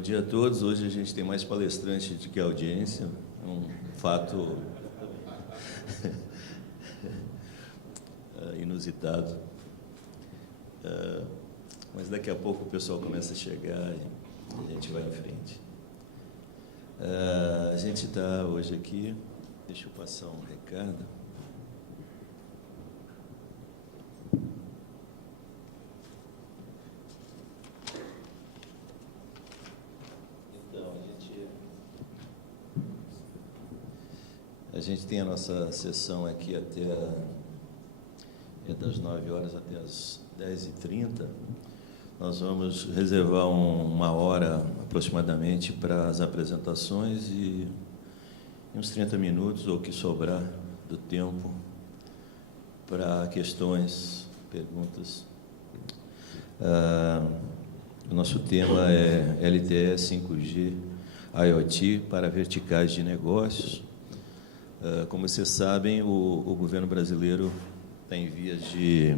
Bom dia a todos. Hoje a gente tem mais palestrante do que audiência. É um fato inusitado. Mas daqui a pouco o pessoal começa a chegar e a gente vai em frente. A gente está hoje aqui, deixa eu passar um recado. Então, a gente tem a nossa sessão aqui das 9 horas até as 10h30. Nós vamos reservar uma hora aproximadamente para as apresentações e uns 30 minutos, ou o que sobrar do tempo, para questões, perguntas. O nosso tema é LTE 5G IoT para verticais de negócios. Como vocês sabem, o governo brasileiro está em vias de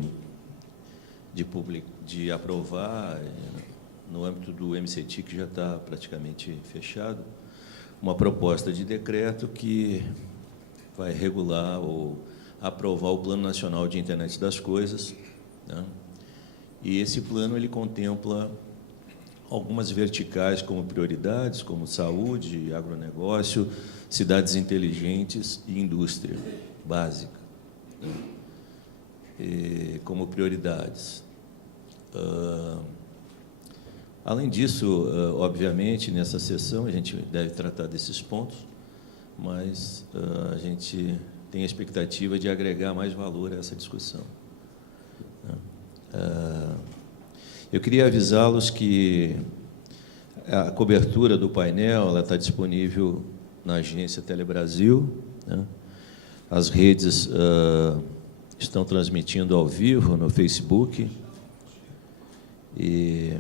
aprovar, no âmbito do MCT, que já está praticamente fechado, uma proposta de decreto que vai regular ou aprovar o Plano Nacional de Internet das Coisas, né? E esse plano ele contempla algumas verticais como prioridades, como saúde, agronegócio, cidades inteligentes e indústria básica, né? Como prioridades. Além disso, obviamente, nessa sessão a gente deve tratar desses pontos, mas a gente tem a expectativa de agregar mais valor a essa discussão. Eu queria avisá-los que a cobertura do painel ela está disponível na agência Telebrasil, né? As redes estão transmitindo ao vivo no Facebook e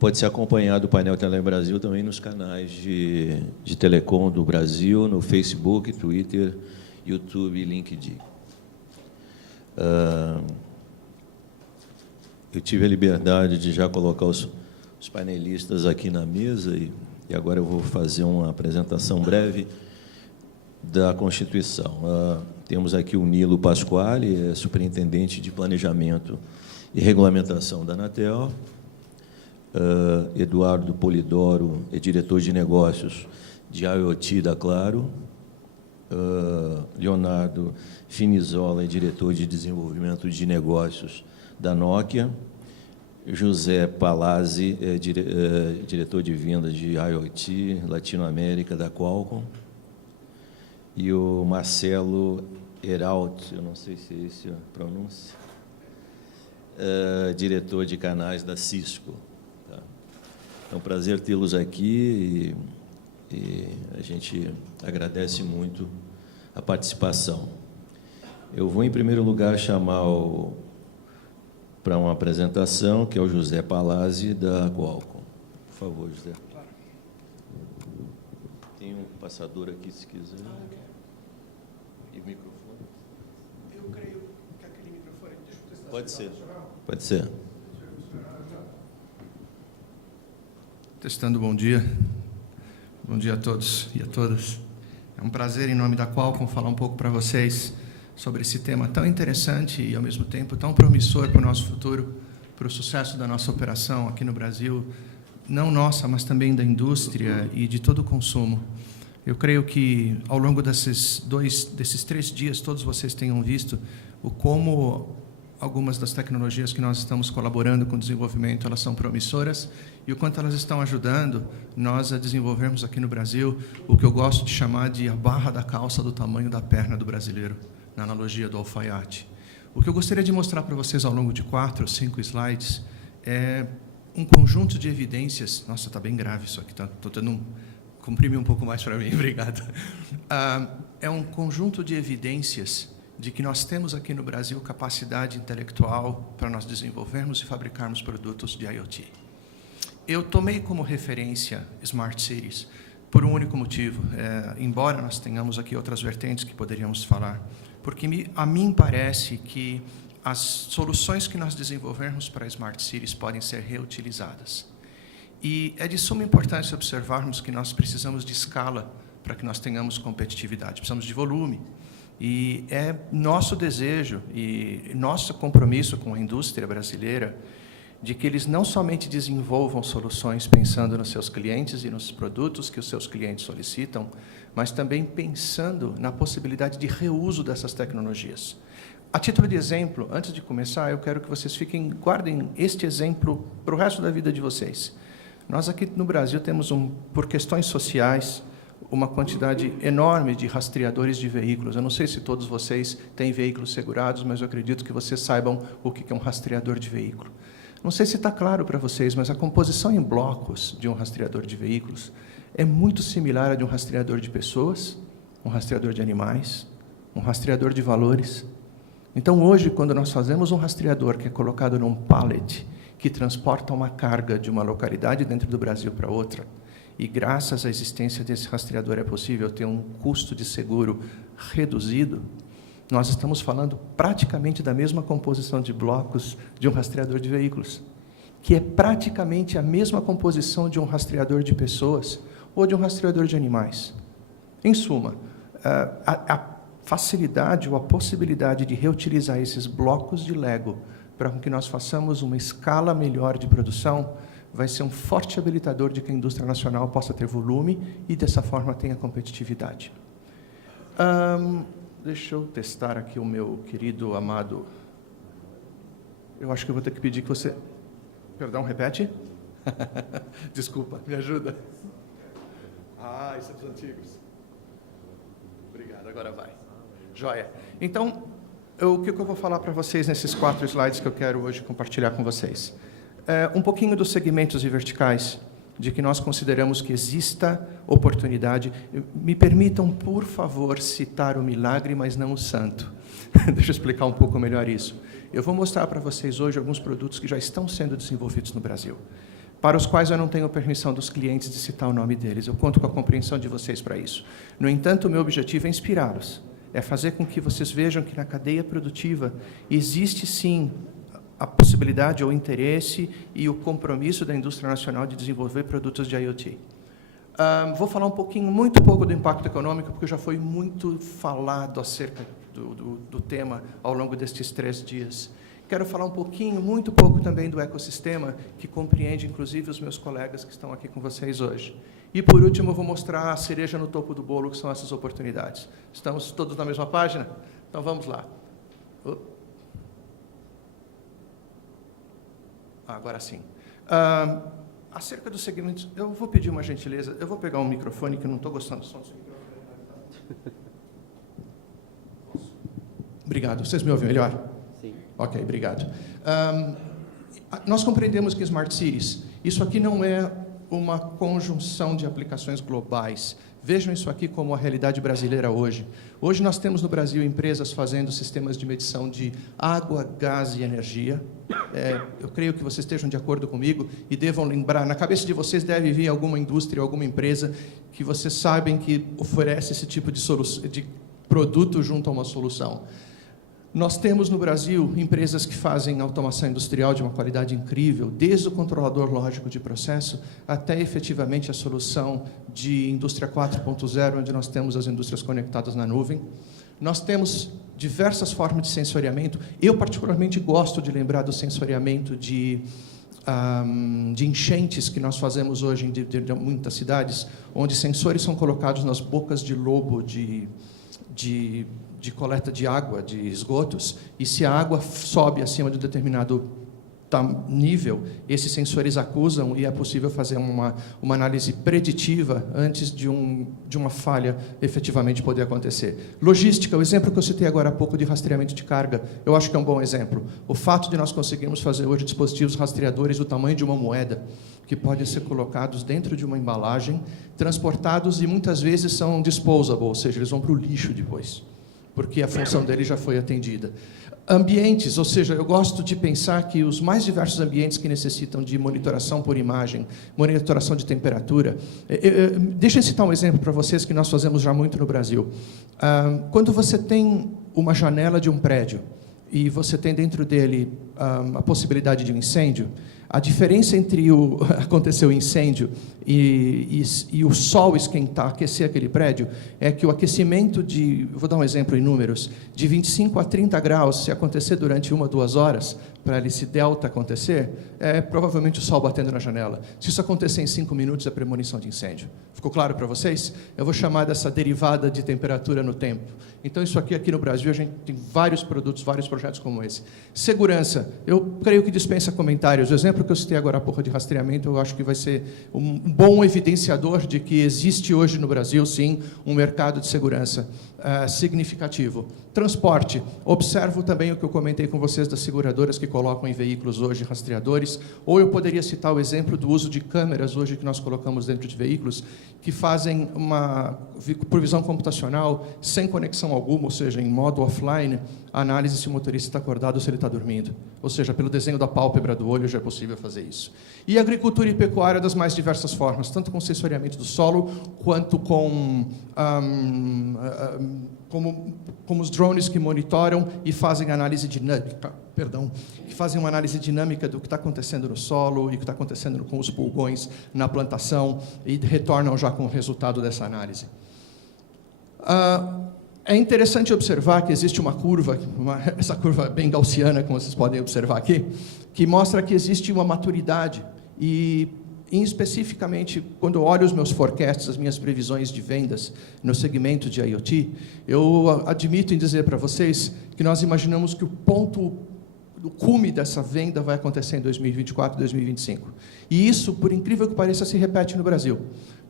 pode ser acompanhado o painel Telebrasil também nos canais de telecom do Brasil, no Facebook, Twitter, YouTube e LinkedIn. Eu tive a liberdade de já colocar os painelistas aqui na mesa e agora eu vou fazer uma apresentação breve da Constituição. Temos aqui o Nilo Pasquale, é superintendente de Planejamento e Regulamentação da Anatel. Eduardo Polidoro é diretor de negócios de IoT da Claro. Leonardo Finizola é diretor de desenvolvimento de negócios da Nokia. José Palazzi é diretor de vendas de IoT Latinoamérica da Qualcomm. E o Marcelo Heralt, eu não sei se é essa a pronúncia, diretor de canais da Cisco. Tá? É um prazer tê-los aqui e a gente agradece muito a participação. Eu vou, em primeiro lugar, chamar para uma apresentação, que é o José Palazzi, da Qualcomm. Por favor, José. Claro. Tem um passador aqui, se quiser. E o microfone? Eu creio que aquele microfone... Deixa eu testar. Pode ser. Pode ser. Testando, bom dia. Bom dia a todos e a todas. É um prazer, em nome da Qualcomm, falar um pouco para vocês sobre esse tema tão interessante e, ao mesmo tempo, tão promissor para o nosso futuro, para o sucesso da nossa operação aqui no Brasil, não nossa, mas também da indústria e de todo o consumo. Eu creio que, ao longo desses 3 dias, todos vocês tenham visto como algumas das tecnologias que nós estamos colaborando com o desenvolvimento, elas são promissoras, e o quanto elas estão ajudando nós a desenvolvermos aqui no Brasil o que eu gosto de chamar de a barra da calça do tamanho da perna do brasileiro, na analogia do alfaiate. O que eu gostaria de mostrar para vocês ao longo de 4 ou 5 slides é um conjunto de evidências. Nossa, está bem grave isso aqui, estou tendo comprime um pouco mais para mim, obrigado. É um conjunto de evidências de que nós temos aqui no Brasil capacidade intelectual para nós desenvolvermos e fabricarmos produtos de IoT. Eu tomei como referência Smart Cities por um único motivo, embora nós tenhamos aqui outras vertentes que poderíamos falar, porque a mim parece que as soluções que nós desenvolvermos para Smart Cities podem ser reutilizadas. E é de suma importância observarmos que nós precisamos de escala para que nós tenhamos competitividade. Precisamos de volume. E é nosso desejo e nosso compromisso com a indústria brasileira de que eles não somente desenvolvam soluções pensando nos seus clientes e nos produtos que os seus clientes solicitam, mas também pensando na possibilidade de reuso dessas tecnologias. A título de exemplo, antes de começar, eu quero que vocês guardem este exemplo para o resto da vida de vocês. Nós aqui no Brasil temos, por questões sociais, uma quantidade enorme de rastreadores de veículos. Eu não sei se todos vocês têm veículos segurados, mas eu acredito que vocês saibam o que é um rastreador de veículo. Não sei se está claro para vocês, mas a composição em blocos de um rastreador de veículos é muito similar à de um rastreador de pessoas, um rastreador de animais, um rastreador de valores. Então, hoje, quando nós fazemos um rastreador que é colocado num pallet, que transporta uma carga de uma localidade dentro do Brasil para outra, e graças à existência desse rastreador é possível ter um custo de seguro reduzido, nós estamos falando praticamente da mesma composição de blocos de um rastreador de veículos, que é praticamente a mesma composição de um rastreador de pessoas ou de um rastreador de animais. Em suma, a facilidade ou a possibilidade de reutilizar esses blocos de Lego para que nós façamos uma escala melhor de produção vai ser um forte habilitador de que a indústria nacional possa ter volume e, dessa forma, tenha competitividade. Deixa eu testar aqui o meu querido, amado... Eu acho que eu vou ter que pedir que você... Perdão, repete? Desculpa, me ajuda. Isso é dos antigos. Obrigado, agora vai. Joia. Então, o que eu vou falar para vocês nesses 4 slides que eu quero hoje compartilhar com vocês? Um pouquinho dos segmentos e verticais de que nós consideramos que exista oportunidade. Me permitam, por favor, citar o milagre, mas não o santo. Deixa eu explicar um pouco melhor isso. Eu vou mostrar para vocês hoje alguns produtos que já estão sendo desenvolvidos no Brasil, para os quais eu não tenho permissão dos clientes de citar o nome deles. Eu conto com a compreensão de vocês para isso. No entanto, o meu objetivo é inspirá-los, é fazer com que vocês vejam que na cadeia produtiva existe, sim, a possibilidade ou o interesse e o compromisso da indústria nacional de desenvolver produtos de IoT. Vou falar muito pouco do impacto econômico, porque já foi muito falado acerca do tema ao longo destes 3 dias. Quero falar muito pouco também do ecossistema, que compreende, inclusive, os meus colegas que estão aqui com vocês hoje. E, por último, eu vou mostrar a cereja no topo do bolo, que são essas oportunidades. Estamos todos na mesma página? Então, vamos lá. Agora sim. Acerca dos segmentos, eu vou pedir uma gentileza, eu vou pegar um microfone, que eu não estou gostando do som desse microfone. Obrigado. Vocês me ouvem melhor? Sim. Ok, obrigado. Nós compreendemos que Smart Cities, isso aqui não é uma conjunção de aplicações globais. Vejam isso aqui como a realidade brasileira hoje. Hoje nós temos no Brasil empresas fazendo sistemas de medição de água, gás e energia. Eu creio que vocês estejam de acordo comigo e devam lembrar, na cabeça de vocês deve vir alguma indústria, alguma empresa que vocês sabem que oferece esse tipo de produto junto a uma solução. Nós temos no Brasil empresas que fazem automação industrial de uma qualidade incrível, desde o controlador lógico de processo até efetivamente a solução de indústria 4.0, onde nós temos as indústrias conectadas na nuvem. Nós temos diversas formas de sensoriamento. Eu, particularmente, gosto de lembrar do sensoriamento de enchentes que nós fazemos hoje em muitas cidades, onde sensores são colocados nas bocas de lobo de coleta de água, de esgotos, e se a água sobe acima de um determinado nível, esses sensores acusam e é possível fazer uma análise preditiva antes de uma falha efetivamente poder acontecer. Logística, o exemplo que eu citei agora há pouco de rastreamento de carga, eu acho que é um bom exemplo. O fato de nós conseguirmos fazer hoje dispositivos rastreadores do tamanho de uma moeda, que podem ser colocados dentro de uma embalagem, transportados e muitas vezes são disposable, ou seja, eles vão para o lixo depois, porque a função dele já foi atendida. Ambientes, ou seja, eu gosto de pensar que os mais diversos ambientes que necessitam de monitoração por imagem, monitoração de temperatura... Deixa eu citar um exemplo para vocês que nós fazemos já muito no Brasil. Quando você tem uma janela de um prédio e você tem dentro dele a possibilidade de um incêndio, a diferença entre acontecer o incêndio e o sol esquentar, aquecer aquele prédio, é que o aquecimento vou dar um exemplo em números, de 25 a 30 graus, se acontecer durante 1 ou 2 horas, para esse delta acontecer, é provavelmente o sol batendo na janela. Se isso acontecer em 5 minutos, é premonição de incêndio. Ficou claro para vocês? Eu vou chamar dessa derivada de temperatura no tempo. Então, isso aqui no Brasil, a gente tem vários produtos, vários projetos como esse. Segurança, eu creio que dispensa comentários. O exemplo que eu citei agora há pouco de rastreamento, eu acho que vai ser um bom evidenciador de que existe hoje no Brasil, sim, um mercado de segurança significativo. Transporte, observo também o que eu comentei com vocês das seguradoras que colocam em veículos hoje rastreadores, ou eu poderia citar o exemplo do uso de câmeras hoje que nós colocamos dentro de veículos, que fazem uma provisão computacional sem conexão alguma, ou seja, em modo offline, a análise se o motorista está acordado ou se ele está dormindo. Ou seja, pelo desenho da pálpebra do olho já é possível fazer isso. E agricultura e pecuária das mais diversas formas, tanto com sensoriamento do solo, quanto com como os drones que monitoram e fazem análise dinâmica, que fazem uma análise dinâmica do que está acontecendo no solo e o que está acontecendo com os pulgões na plantação e retornam já com o resultado dessa análise. É interessante observar que existe uma curva, essa curva bem gaussiana, como vocês podem observar aqui, que mostra que existe uma maturidade e, especificamente, quando eu olho os meus forecasts, as minhas previsões de vendas no segmento de IoT, eu admito em dizer para vocês que nós imaginamos que o cume dessa venda vai acontecer em 2024, 2025. E isso, por incrível que pareça, se repete no Brasil.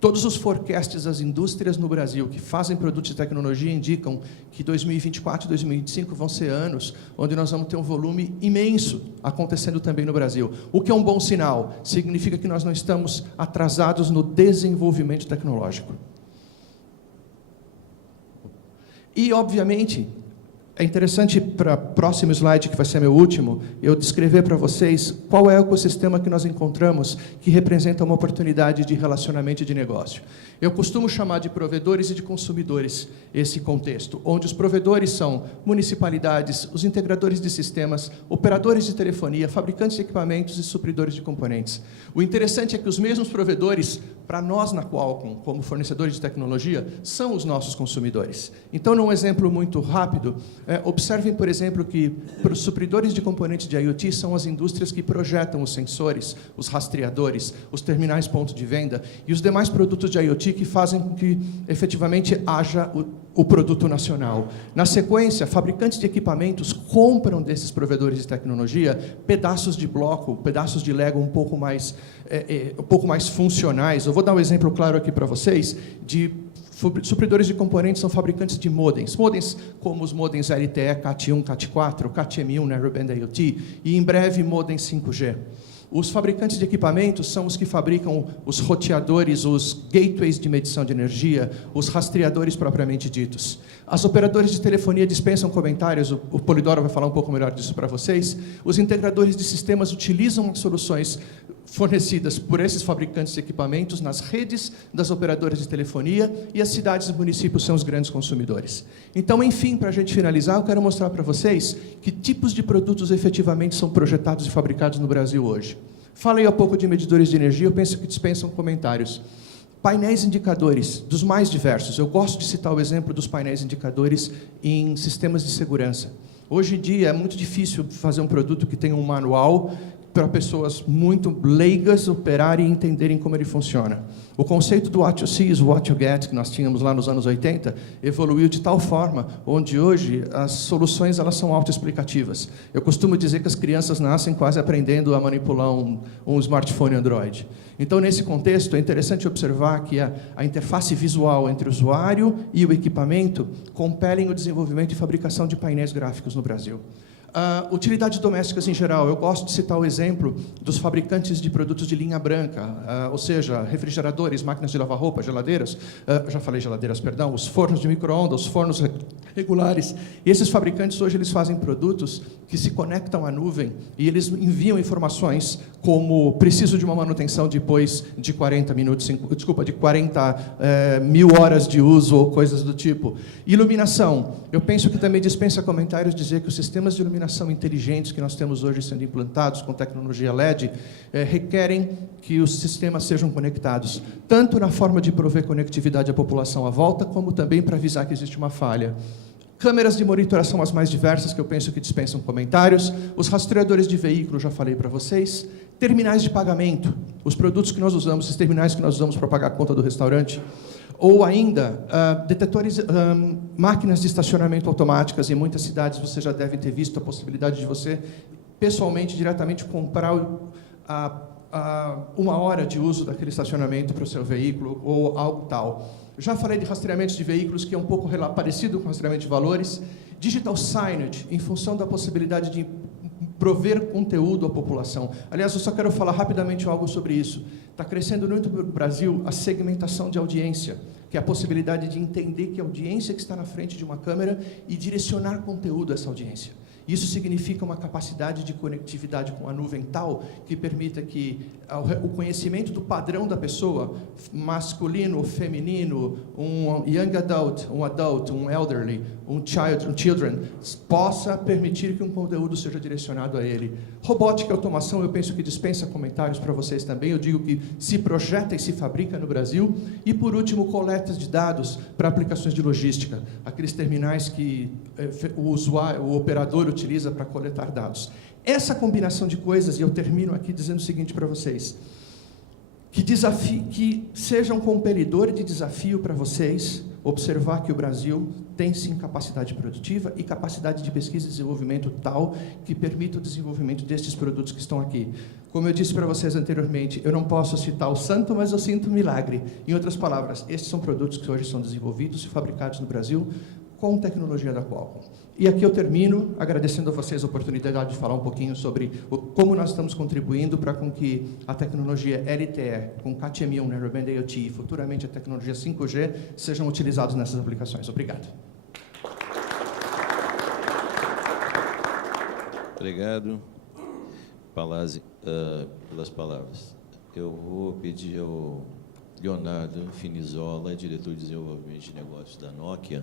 Todos os forecasts das indústrias no Brasil que fazem produtos de tecnologia indicam que 2024 e 2025 vão ser anos onde nós vamos ter um volume imenso acontecendo também no Brasil. O que é um bom sinal? Significa que nós não estamos atrasados no desenvolvimento tecnológico. E, obviamente, é interessante, para o próximo slide, que vai ser meu último, eu descrever para vocês qual é o ecossistema que nós encontramos que representa uma oportunidade de relacionamento e de negócio. Eu costumo chamar de provedores e de consumidores esse contexto, onde os provedores são municipalidades, os integradores de sistemas, operadores de telefonia, fabricantes de equipamentos e supridores de componentes. O interessante é que os mesmos provedores, para nós na Qualcomm, como fornecedores de tecnologia, são os nossos consumidores. Então, num exemplo muito rápido, observem, por exemplo, que os supridores de componentes de IoT são as indústrias que projetam os sensores, os rastreadores, os terminais ponto de venda e os demais produtos de IoT que fazem com que, efetivamente, haja o produto nacional. Na sequência, fabricantes de equipamentos compram desses provedores de tecnologia pedaços de bloco, pedaços de Lego um pouco mais funcionais. Eu vou dar um exemplo claro aqui para vocês de supridores de componentes são fabricantes de modems. Modems como os modems LTE, CAT1, CAT4, CAT-M1, Narrowband IoT, e em breve modems 5G. Os fabricantes de equipamentos são os que fabricam os roteadores, os gateways de medição de energia, os rastreadores propriamente ditos. As operadoras de telefonia dispensam comentários, o Polidoro vai falar um pouco melhor disso para vocês. Os integradores de sistemas utilizam as soluções fornecidas por esses fabricantes de equipamentos nas redes das operadoras de telefonia e as cidades e municípios são os grandes consumidores. Então, enfim, para a gente finalizar, eu quero mostrar para vocês que tipos de produtos efetivamente são projetados e fabricados no Brasil hoje. Falei há pouco de medidores de energia, eu penso que dispensam comentários. Painéis indicadores, dos mais diversos. Eu gosto de citar o exemplo dos painéis indicadores em sistemas de segurança. Hoje em dia é muito difícil fazer um produto que tenha um manual para pessoas muito leigas operarem e entenderem como ele funciona. O conceito do what you see is what you get, que nós tínhamos lá nos anos 80, evoluiu de tal forma, onde hoje as soluções elas são autoexplicativas. Eu costumo dizer que as crianças nascem quase aprendendo a manipular um smartphone Android. Então, nesse contexto, é interessante observar que a interface visual entre o usuário e o equipamento compelem o desenvolvimento e fabricação de painéis gráficos no Brasil. Utilidades domésticas em geral, eu gosto de citar o exemplo dos fabricantes de produtos de linha branca, ou seja, refrigeradores, máquinas de lavar roupa, geladeiras, já falei geladeiras, perdão, os fornos de micro-ondas, os fornos regulares. E esses fabricantes hoje eles fazem produtos que se conectam à nuvem e eles enviam informações como preciso de uma manutenção depois de 40 minutos, de 40 mil horas de uso ou coisas do tipo. Iluminação. Eu penso que também dispensa comentários dizer que os sistemas de iluminação inteligentes que nós temos hoje sendo implantados com tecnologia LED requerem que os sistemas sejam conectados, tanto na forma de prover conectividade à população à volta, como também para avisar que existe uma falha. Câmeras de monitoração as mais diversas, que eu penso que dispensam comentários. Os rastreadores de veículo, já falei para vocês. Terminais de pagamento, os produtos que nós usamos, os terminais que nós usamos para pagar a conta do restaurante. Ou ainda, detetores, máquinas de estacionamento automáticas. Em muitas cidades você já deve ter visto a possibilidade de você, pessoalmente, diretamente comprar uma hora de uso daquele estacionamento para o seu veículo ou algo tal. Já falei de rastreamento de veículos, que é um pouco parecido com rastreamento de valores. Digital signage, em função da possibilidade de prover conteúdo à população. Aliás, eu só quero falar rapidamente algo sobre isso. Está crescendo muito no Brasil a segmentação de audiência, que é a possibilidade de entender que a audiência que está na frente de uma câmera e direcionar conteúdo a essa audiência. Isso significa uma capacidade de conectividade com a nuvem tal que permita que o conhecimento do padrão da pessoa, masculino ou feminino, um young adult, um elderly, um children, possa permitir que um conteúdo seja direcionado a ele. Robótica e automação, eu penso que dispensa comentários para vocês também. Eu digo que se projeta e se fabrica no Brasil. E, por último, coletas de dados para aplicações de logística, aqueles terminais que o operador utiliza para coletar dados. Essa combinação de coisas, e eu termino aqui dizendo o seguinte para vocês, que seja um compelidor de desafio para vocês observar que o Brasil tem sim capacidade produtiva e capacidade de pesquisa e desenvolvimento tal que permita o desenvolvimento destes produtos que estão aqui. Como eu disse para vocês anteriormente, eu não posso citar o santo, mas eu sinto um milagre. Em outras palavras, estes são produtos que hoje são desenvolvidos e fabricados no Brasil com tecnologia da Qualcomm. E aqui eu termino agradecendo a vocês a oportunidade de falar um pouquinho sobre como nós estamos contribuindo para com que a tecnologia LTE, com Cat-M1, Narrowband IoT e futuramente a tecnologia 5G sejam utilizados nessas aplicações. Obrigado. Obrigado, Palazzi, pelas palavras. Eu vou pedir ao Leonardo Finizola, diretor de desenvolvimento de negócios da Nokia,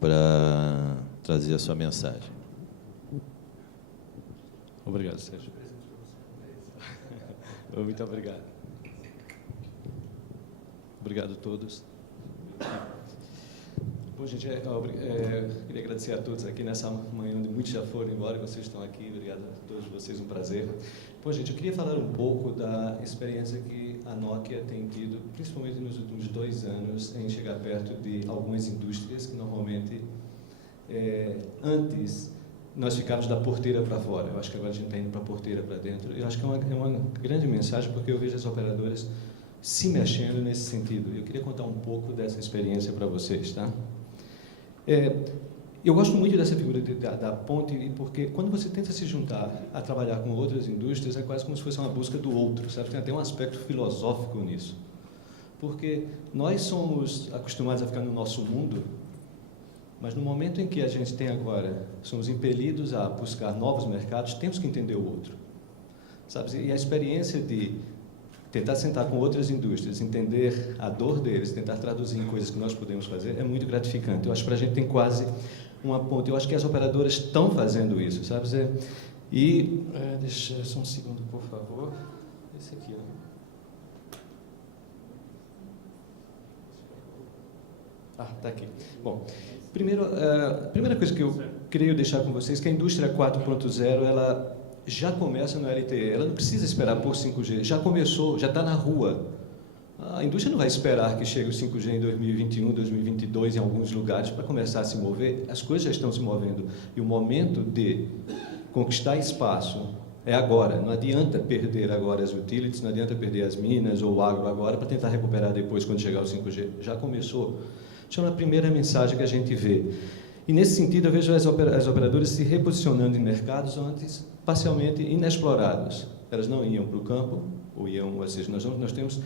para trazer a sua mensagem. Obrigado, Sérgio. Muito obrigado. Obrigado a todos. Bom, gente, queria agradecer a todos aqui nessa manhã, onde muitos já foram embora, vocês estão aqui. Obrigado a todos vocês, um prazer. Bom, gente, eu queria falar um pouco da experiência que a Nokia tem tido, principalmente nos últimos 2 anos, em chegar perto de algumas indústrias que normalmente, antes, nós ficávamos da porteira para fora. Eu acho que agora a gente está indo para a porteira para dentro. Eu acho que é uma grande mensagem, porque eu vejo as operadoras se mexendo nesse sentido. Eu queria contar um pouco dessa experiência para vocês, tá? Eu gosto muito dessa figura da ponte, porque quando você tenta se juntar a trabalhar com outras indústrias, é quase como se fosse uma busca do outro, sabe? Tem até um aspecto filosófico nisso. Porque nós somos acostumados a ficar no nosso mundo, mas no momento em que a gente tem agora, somos impelidos a buscar novos mercados, temos que entender o outro, sabe? E a experiência de tentar sentar com outras indústrias, entender a dor deles, tentar traduzir em coisas que nós podemos fazer, é muito gratificante. Eu acho que para a gente tem quase uma ponte. Eu acho que as operadoras estão fazendo isso, sabe? E deixa só um segundo, por favor. Esse aqui, ó. Está aqui. Bom, primeiro, a primeira coisa que eu queria deixar com vocês é que a indústria 4.0, ela já começa no LTE, ela não precisa esperar por 5G, já começou, já está na rua. A indústria não vai esperar que chegue o 5G em 2021, 2022, em alguns lugares, para começar a se mover. As coisas já estão se movendo. E o momento de conquistar espaço é agora. Não adianta perder agora as utilities, não adianta perder as minas ou o agro agora para tentar recuperar depois, quando chegar o 5G. Já começou. Essa é a primeira mensagem que a gente vê. E, nesse sentido, eu vejo as operadoras se reposicionando em mercados antes parcialmente inexplorados. Elas não iam para o campo, ou seja, nós temos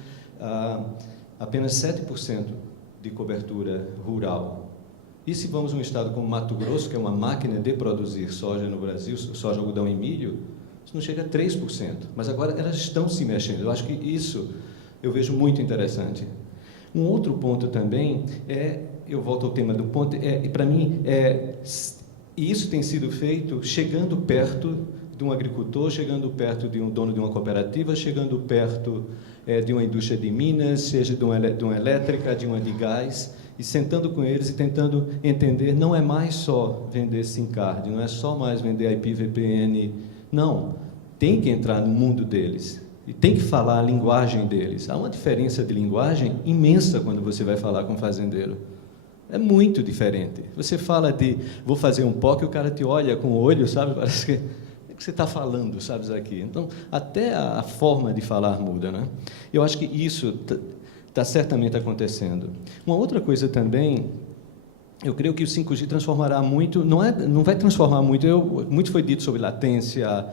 apenas 7% de cobertura rural. E se vamos a um estado como Mato Grosso, que é uma máquina de produzir soja no Brasil, soja, algodão e milho, isso não chega a 3%. Mas agora elas estão se mexendo. Eu acho que isso eu vejo muito interessante. Um outro ponto também eu volto ao tema do ponto, para mim, e isso tem sido feito chegando perto de um agricultor, chegando perto de um dono de uma cooperativa, chegando perto de uma indústria de minas, seja de uma elétrica, de uma de gás, e sentando com eles e tentando entender, não é mais só vender SIM card, não é só mais vender IP VPN, não, tem que entrar no mundo deles, e tem que falar a linguagem deles. Há uma diferença de linguagem imensa quando você vai falar com um fazendeiro. É muito diferente. Você fala de, vou fazer um POC, e o cara te olha com o olho, sabe, parece que você está falando, sabes, aqui. Então, até a forma de falar muda, né? Eu acho que isso está certamente acontecendo. Uma outra coisa também, eu creio que o 5G transformará muito, não vai transformar muito, muito foi dito sobre latência,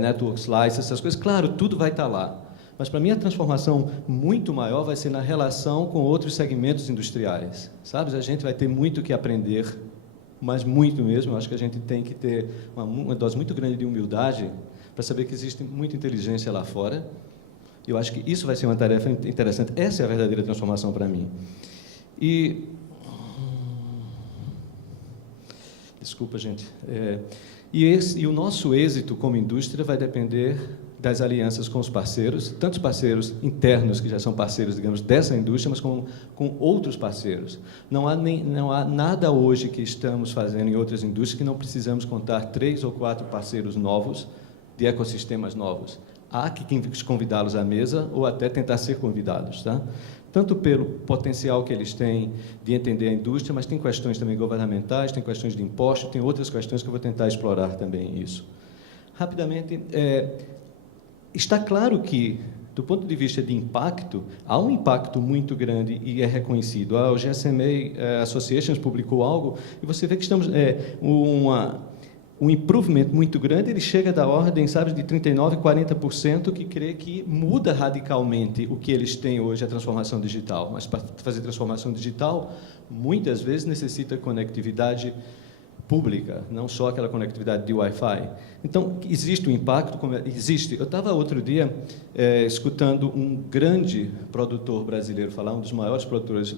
network slice, essas coisas, claro, tudo vai estar lá. Mas, para mim, a transformação muito maior vai ser na relação com outros segmentos industriais. Sabes, a gente vai ter muito que aprender, mas muito mesmo. Eu acho que a gente tem que ter uma dose muito grande de humildade para saber que existe muita inteligência lá fora. Eu acho que isso vai ser uma tarefa interessante. Essa é a verdadeira transformação para mim. E... Desculpa, gente. E o nosso êxito como indústria vai depender das alianças com os parceiros, tanto os parceiros internos, que já são parceiros, digamos, dessa indústria, mas com outros parceiros. Não há nada hoje que estamos fazendo em outras indústrias que não precisamos contar 3 ou 4 parceiros novos, de ecossistemas novos. Há que convidá-los à mesa ou até tentar ser convidados, tá? Tanto pelo potencial que eles têm de entender a indústria, mas tem questões também governamentais, tem questões de impostos, tem outras questões que eu vou tentar explorar também isso. Rapidamente, está claro que, do ponto de vista de impacto, há um impacto muito grande e é reconhecido. O GSMA Associations publicou algo e você vê que estamos um improvement muito grande, ele chega da ordem, sabe, de 39%, 40%, que crê que muda radicalmente o que eles têm hoje, a transformação digital. Mas, para fazer transformação digital, muitas vezes necessita conectividade pública, não só aquela conectividade de Wi-Fi. Então, existe um impacto? Existe. Eu estava outro dia escutando um grande produtor brasileiro falar, um dos maiores produtores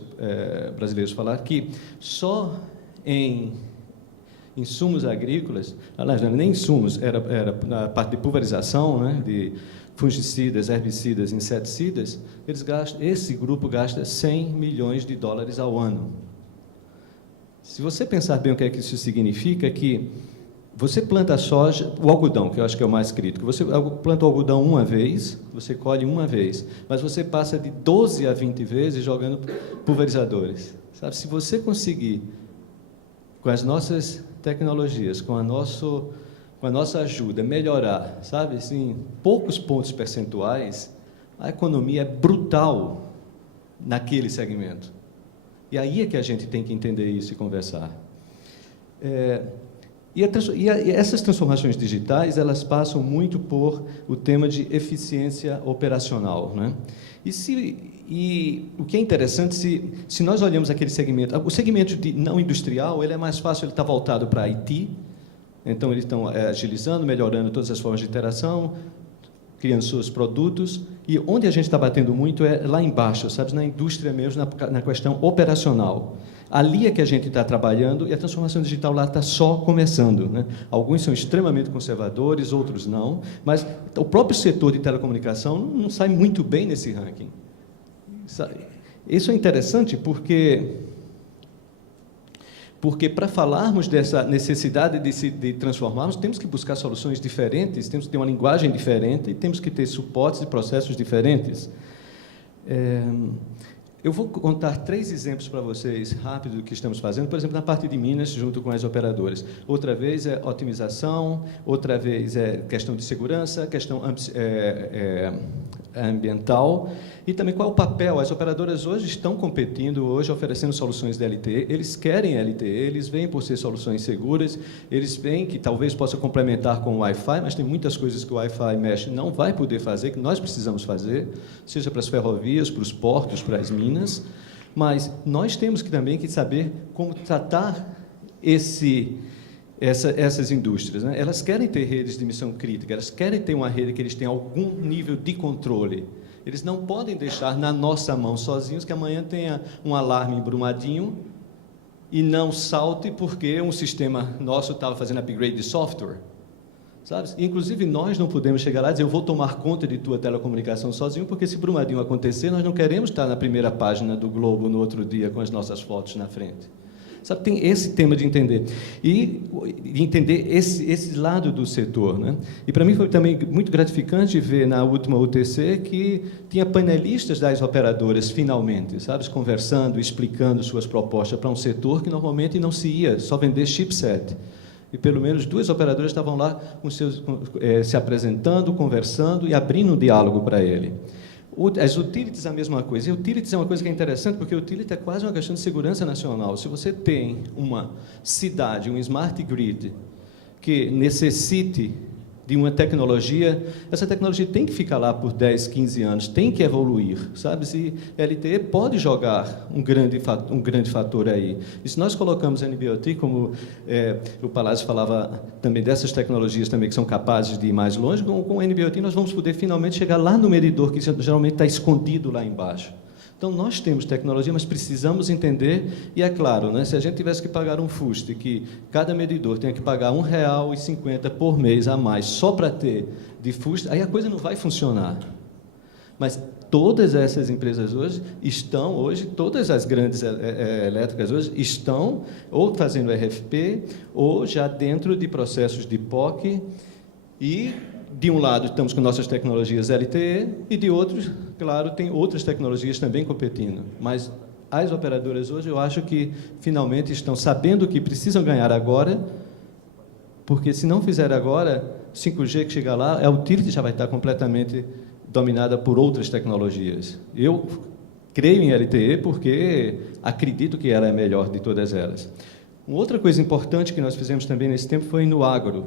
brasileiros falar, que só em insumos agrícolas, aliás, nem insumos, era na parte de pulverização, né, de fungicidas, herbicidas, inseticidas, esse grupo gasta $100 milhões ao ano. Se você pensar bem o que é que isso significa, que você planta a soja, o algodão, que eu acho que é o mais crítico, você planta o algodão uma vez, você colhe uma vez, mas você passa de 12 a 20 vezes jogando pulverizadores. Sabe? Se você conseguir, com as nossas tecnologias, com a nossa ajuda, melhorar, sabe, assim, poucos pontos percentuais, a economia é brutal naquele segmento. E aí é que a gente tem que entender isso e conversar. E essas transformações digitais, elas passam muito por o tema de eficiência operacional, né? E o que é interessante, se nós olhamos aquele segmento, o segmento não industrial, ele é mais fácil, ele está voltado para IT, então eles estão agilizando, melhorando todas as formas de interação, criando seus produtos, e onde a gente está batendo muito é lá embaixo, sabe, na indústria mesmo, na questão operacional. Ali é que a gente está trabalhando e a transformação digital lá está só começando, né? Alguns são extremamente conservadores, outros não, mas o próprio setor de telecomunicação não sai muito bem nesse ranking. Isso é interessante porque para falarmos dessa necessidade de transformarmos, temos que buscar soluções diferentes, temos que ter uma linguagem diferente e temos que ter suportes e processos diferentes. Eu vou contar 3 exemplos para vocês, rápido, do que estamos fazendo. Por exemplo, na parte de Minas, junto com as operadoras. Outra vez é otimização, outra vez é questão de segurança, questão ambiental, e também qual é o papel. As operadoras hoje estão competindo, hoje oferecendo soluções de LTE, eles querem LTE, eles vêm por ser soluções seguras, eles veem que talvez possa complementar com o Wi-Fi, mas tem muitas coisas que o Wi-Fi Mesh não vai poder fazer, que nós precisamos fazer, seja para as ferrovias, para os portos, para as minas, Mas nós temos também que saber como tratar essas indústrias, né? Elas querem ter redes de missão crítica, elas querem ter uma rede que eles tenham algum nível de controle. Eles não podem deixar na nossa mão sozinhos que amanhã tenha um alarme em Brumadinho e não salte porque um sistema nosso estava fazendo upgrade de software. Sabe? Inclusive, nós não podemos chegar lá e dizer, eu vou tomar conta de tua telecomunicação sozinho, porque se Brumadinho acontecer, nós não queremos estar na primeira página do Globo no outro dia com as nossas fotos na frente. Sabe, tem esse tema de entender. E entender esse lado do setor, né? E, para mim, foi também muito gratificante ver, na última UTC, que tinha panelistas das operadoras, finalmente, sabe? Conversando, explicando suas propostas para um setor que, normalmente, não se ia só vender chipset. E, pelo menos, 2 operadoras estavam lá se apresentando, conversando e abrindo um diálogo para ele. As utilities, a mesma coisa. E utilities é uma coisa que é interessante, porque utility é quase uma questão de segurança nacional. Se você tem uma cidade, um smart grid, que necessite de uma tecnologia, essa tecnologia tem que ficar lá por 10, 15 anos, tem que evoluir, sabe? Se LTE pode jogar um grande fator aí. E se nós colocamos a NB-IoT, como o Palácio falava também dessas tecnologias também que são capazes de ir mais longe, com a NB-IoT nós vamos poder finalmente chegar lá no medidor, que geralmente está escondido lá embaixo. Então, nós temos tecnologia, mas precisamos entender, e é claro, né, se a gente tivesse que pagar um fuste, que cada medidor tenha que pagar R$ 1,50 por mês a mais, só para ter de fuste, aí a coisa não vai funcionar. Mas todas essas empresas hoje, todas as grandes elétricas hoje, estão ou fazendo RFP, ou já dentro de processos de POC, e, de um lado, estamos com nossas tecnologias LTE, e, de outros, claro, tem outras tecnologias também competindo. Mas as operadoras hoje, eu acho que, finalmente, estão sabendo que precisam ganhar agora, porque, se não fizer agora, 5G que chegar lá, a utility já vai estar completamente dominada por outras tecnologias. Eu creio em LTE porque acredito que ela é a melhor de todas elas. Uma outra coisa importante que nós fizemos também nesse tempo foi no agro.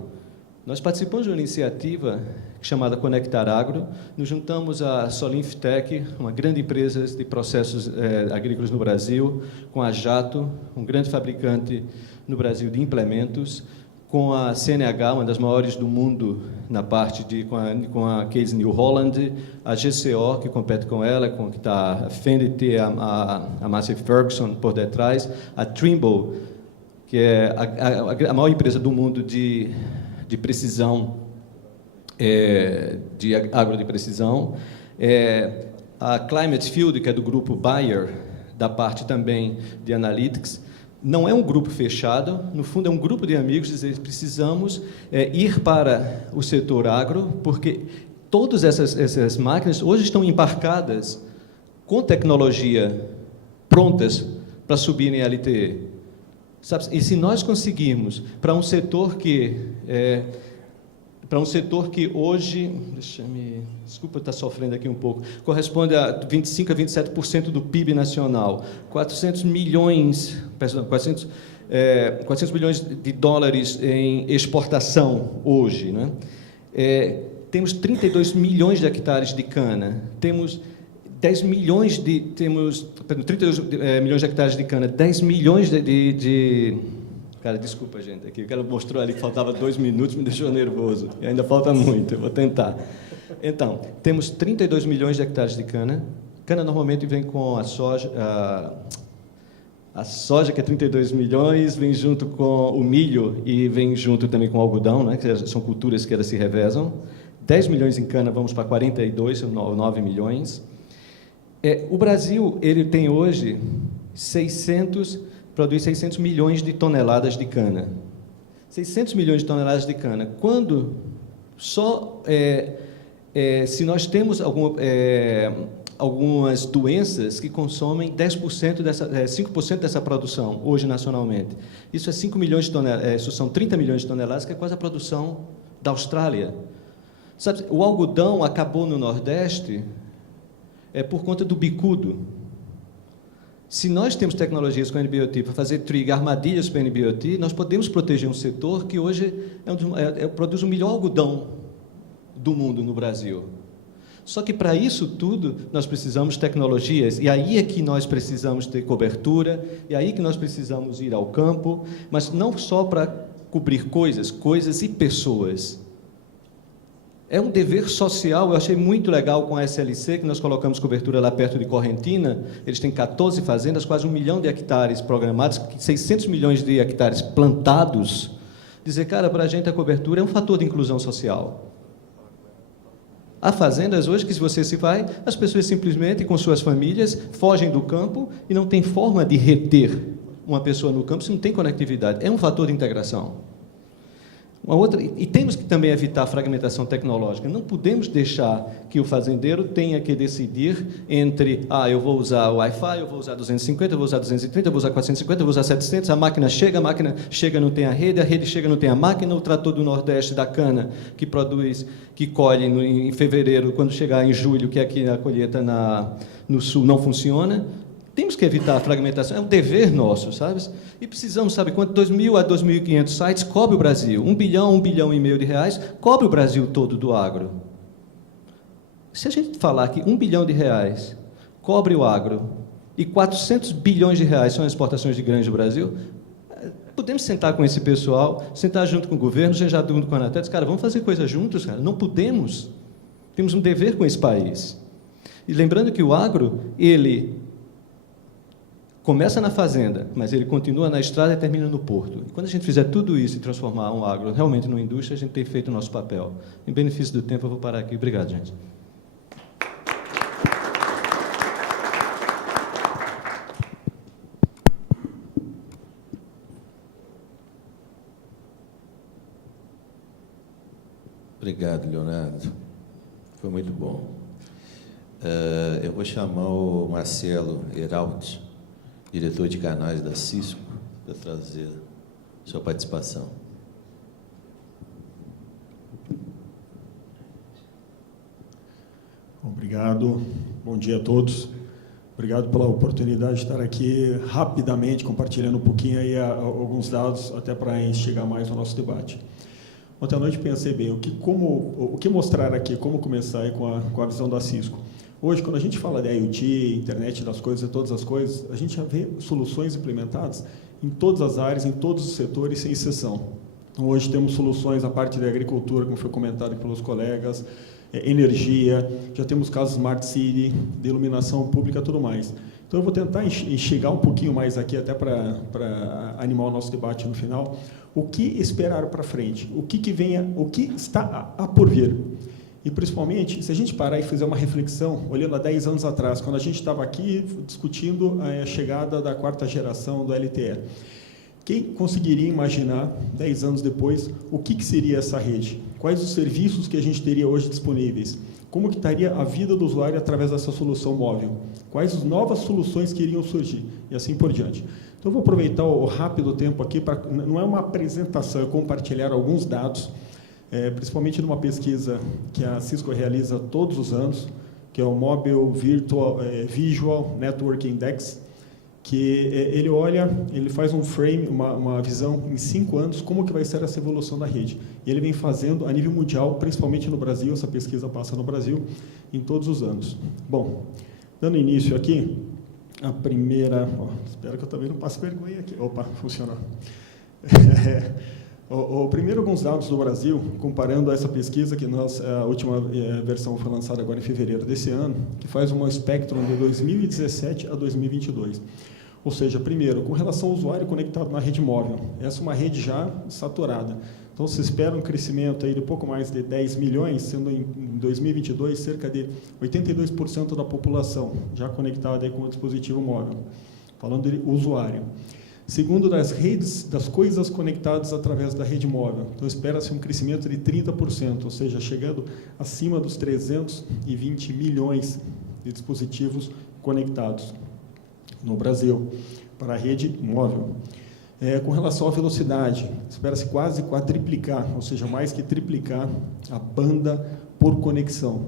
Nós participamos de uma iniciativa chamada Conectar Agro, nos juntamos à Solinftec, uma grande empresa de processos agrícolas no Brasil, com a Jato, um grande fabricante no Brasil de implementos, com a CNH, uma das maiores do mundo na parte com a Case New Holland, a GCO, que compete com ela, que está a Fendt, a Massey Ferguson por detrás, a Trimble, que é a maior empresa do mundo de precisão, de agro de precisão, a Climate Field, que é do grupo Bayer, da parte também de Analytics. Não é um grupo fechado, no fundo é um grupo de amigos, dizer, precisamos ir para o setor agro, porque todas essas máquinas hoje estão embarcadas com tecnologia prontas para subir em LTE. Sabe? E se nós conseguirmos, para um setor que hoje, desculpa estar sofrendo aqui um pouco, corresponde a 25% a 27% do PIB nacional, 400 milhões de dólares em exportação hoje, né? Temos 32 milhões de hectares de cana, temos 32 milhões de hectares de cana, 10 milhões de... Cara, desculpa, gente, aqui o cara mostrou ali que faltava 2 minutos, me deixou nervoso, e ainda falta muito, eu vou tentar. Então, temos 32 milhões de hectares de cana. Cana normalmente vem com a soja, a soja, que é 32 milhões, vem junto com o milho e vem junto também com o algodão, né, que são culturas que elas se revezam. 10 milhões em cana, vamos para 42, 9 milhões. O Brasil, ele tem hoje produz 600 milhões de toneladas de cana. 600 milhões de toneladas de cana. Quando só... se nós temos algumas doenças que consomem 5% dessa produção, hoje, nacionalmente. Isso é 5 milhões de toneladas, isso são 30 milhões de toneladas, que é quase a produção da Austrália. Sabe, o algodão acabou no Nordeste por conta do bicudo. Se nós temos tecnologias com NB-IoT para fazer trigger, armadilhas para NB-IoT, nós podemos proteger um setor que hoje produz o melhor algodão do mundo no Brasil. Só que, para isso tudo, nós precisamos de tecnologias, e aí é que nós precisamos ter cobertura, e aí que nós precisamos ir ao campo, mas não só para cobrir coisas e pessoas. É um dever social. Eu achei muito legal com a SLC, que nós colocamos cobertura lá perto de Correntina. Eles têm 14 fazendas, quase 1 milhão de hectares programados, 600 milhões de hectares plantados. Dizer, cara, para a gente a cobertura é um fator de inclusão social. Há fazendas hoje que, se você se vai, as pessoas simplesmente, com suas famílias, fogem do campo e não tem forma de reter uma pessoa no campo se não tem conectividade. É um fator de integração. E temos que também evitar a fragmentação tecnológica. Não podemos deixar que o fazendeiro tenha que decidir entre, eu vou usar o Wi-Fi, eu vou usar 250, eu vou usar 230, eu vou usar 450, eu vou usar 700, a máquina chega, não tem a rede chega, não tem a máquina, o trator do Nordeste da cana, que colhe em fevereiro, quando chegar em julho, que aqui na colheita no Sul não funciona. Temos que evitar a fragmentação, é um dever nosso, sabe? E precisamos, sabe quanto? 2.000 a 2.500 sites cobre o Brasil. 1 bilhão, 1 bilhão e meio de reais, cobre o Brasil todo do agro. Se a gente falar que 1 bilhão de reais cobre o agro e 400 bilhões de reais são as exportações de grãos do Brasil, podemos sentar com esse pessoal, sentar junto com o governo, sentar junto com a Anatel, dizer, cara, vamos fazer coisas juntos, cara. Não podemos. Temos um dever com esse país. E lembrando que o agro, ele começa na fazenda, mas ele continua na estrada e termina no porto. E quando a gente fizer tudo isso e transformar um agro realmente numa indústria, a gente tem feito o nosso papel. Em benefício do tempo, eu vou parar aqui. Obrigado, gente. Obrigado, Leonardo. Foi muito bom. Eu vou chamar o Marcelo Heralt, diretor de canais da Cisco, para trazer sua participação. Obrigado. Bom dia a todos. Obrigado pela oportunidade de estar aqui rapidamente compartilhando um pouquinho aí alguns dados até para instigar mais o nosso debate. Ontem à noite pensei bem o que mostrar aqui, como começar aí com a visão da Cisco. Hoje, quando a gente fala de IoT, internet das coisas e todas as coisas, a gente já vê soluções implementadas em todas as áreas, em todos os setores, sem exceção. Então, hoje temos soluções a parte da agricultura, como foi comentado pelos colegas, energia, já temos casos Smart City, de iluminação pública e tudo mais. Então, eu vou tentar chegar um pouquinho mais aqui, até para animar o nosso debate no final, o que esperar para frente, o que está a por vir. E, principalmente, se a gente parar e fizer uma reflexão, olhando há 10 anos atrás, quando a gente estava aqui discutindo a chegada da 4ª geração do LTE, quem conseguiria imaginar, 10 anos depois, o que seria essa rede? Quais os serviços que a gente teria hoje disponíveis? Como que estaria a vida do usuário através dessa solução móvel? Quais as novas soluções que iriam surgir? E assim por diante. Então, eu vou aproveitar o rápido tempo aqui, não é uma apresentação, é compartilhar alguns dados, principalmente numa pesquisa que a Cisco realiza todos os anos, que é o Mobile Visual Network Index, que ele faz um frame, uma visão em 5 anos, como que vai ser essa evolução da rede. E ele vem fazendo a nível mundial, principalmente no Brasil, essa pesquisa passa no Brasil, em todos os anos. Bom, dando início aqui, a primeira... espero que eu também não passe vergonha aqui. Opa, funcionou. Primeiro, alguns dados do Brasil, comparando essa pesquisa, que a última versão foi lançada agora em fevereiro desse ano, que faz uma Spectrum de 2017 a 2022. Ou seja, primeiro, com relação ao usuário conectado na rede móvel, essa é uma rede já saturada. Então, se espera um crescimento aí de pouco mais de 10 milhões, sendo em 2022 cerca de 82% da população já conectada aí com o dispositivo móvel, falando de usuário. Segundo, das coisas conectadas através da rede móvel. Então, espera-se um crescimento de 30%, ou seja, chegando acima dos 320 milhões de dispositivos conectados no Brasil para a rede móvel. Com relação à velocidade, espera-se quase quadriplicar, ou seja, mais que triplicar a banda por conexão.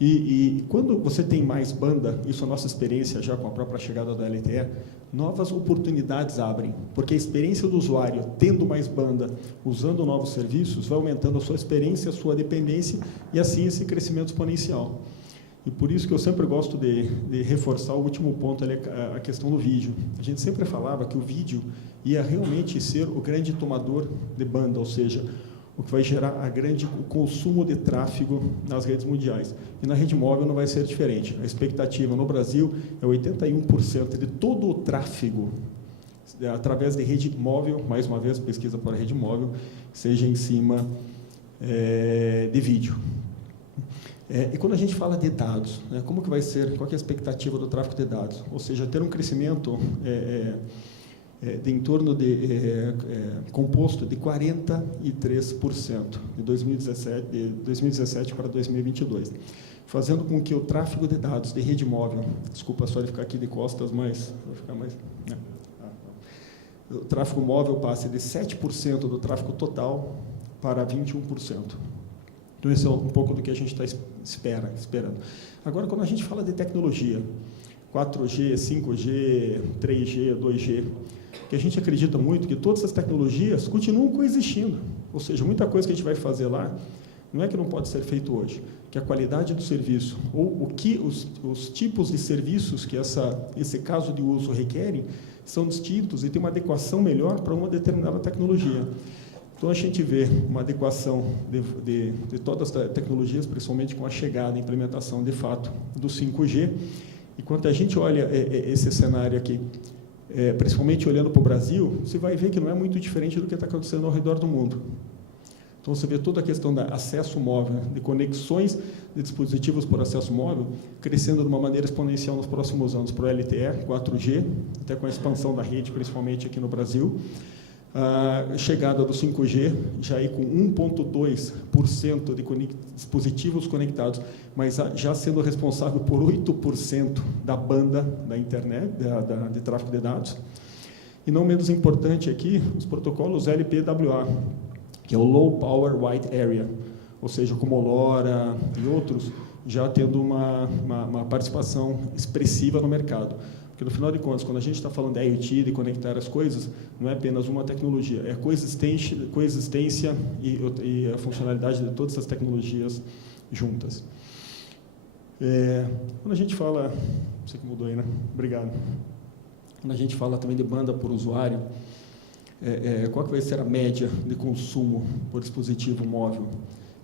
E quando você tem mais banda, isso é a nossa experiência já com a própria chegada da LTE, novas oportunidades abrem, porque a experiência do usuário, tendo mais banda, usando novos serviços, vai aumentando a sua experiência, a sua dependência e, assim, esse crescimento exponencial. E por isso que eu sempre gosto de reforçar o último ponto, ali, a questão do vídeo. A gente sempre falava que o vídeo ia realmente ser o grande tomador de banda, ou seja, o que vai gerar o consumo de tráfego nas redes mundiais. E na rede móvel não vai ser diferente. A expectativa no Brasil é 81% de todo o tráfego através de rede móvel, mais uma vez, pesquisa para rede móvel, seja em cima de vídeo. E quando a gente fala de dados, né, como que vai ser, qual que é a expectativa do tráfego de dados? Ou seja, ter um crescimento de em torno de composto de 43% de 2017 para 2022, fazendo com que o tráfego de dados de rede móvel, desculpa só de ficar aqui de costas, mas vou ficar mais, né? O tráfego móvel passe de 7% do tráfego total para 21%. Então, esse é um pouco do que a gente está esperando. Agora, quando a gente fala de tecnologia, 4G, 5G, 3G, 2G, que a gente acredita muito que todas essas tecnologias continuam coexistindo. Ou seja, muita coisa que a gente vai fazer lá, não é que não pode ser feito hoje, que a qualidade do serviço, ou o que os tipos de serviços que esse caso de uso requerem, são distintos e tem uma adequação melhor para uma determinada tecnologia. Então, a gente vê uma adequação de todas as tecnologias, principalmente com a chegada e implementação, de fato, do 5G. E quando a gente olha esse cenário aqui, principalmente olhando para o Brasil, você vai ver que não é muito diferente do que está acontecendo ao redor do mundo. Então, você vê toda a questão do acesso móvel, de conexões de dispositivos por acesso móvel, crescendo de uma maneira exponencial nos próximos anos para o LTE, 4G, até com a expansão da rede, principalmente aqui no Brasil. A chegada do 5G, já aí com 1,2% de dispositivos conectados, mas já sendo responsável por 8% da banda da internet, de tráfego de dados. E não menos importante aqui, os protocolos LPWA, que é o Low Power Wide Area, ou seja, como o LoRa e outros, já tendo uma participação expressiva no mercado. Porque, no final de contas, quando a gente está falando de IoT, de conectar as coisas, não é apenas uma tecnologia, é a coexistência e a funcionalidade de todas essas tecnologias juntas. Quando a gente fala... Você que mudou aí, né? Obrigado. Quando a gente fala também de banda por usuário, qual que vai ser a média de consumo por dispositivo móvel?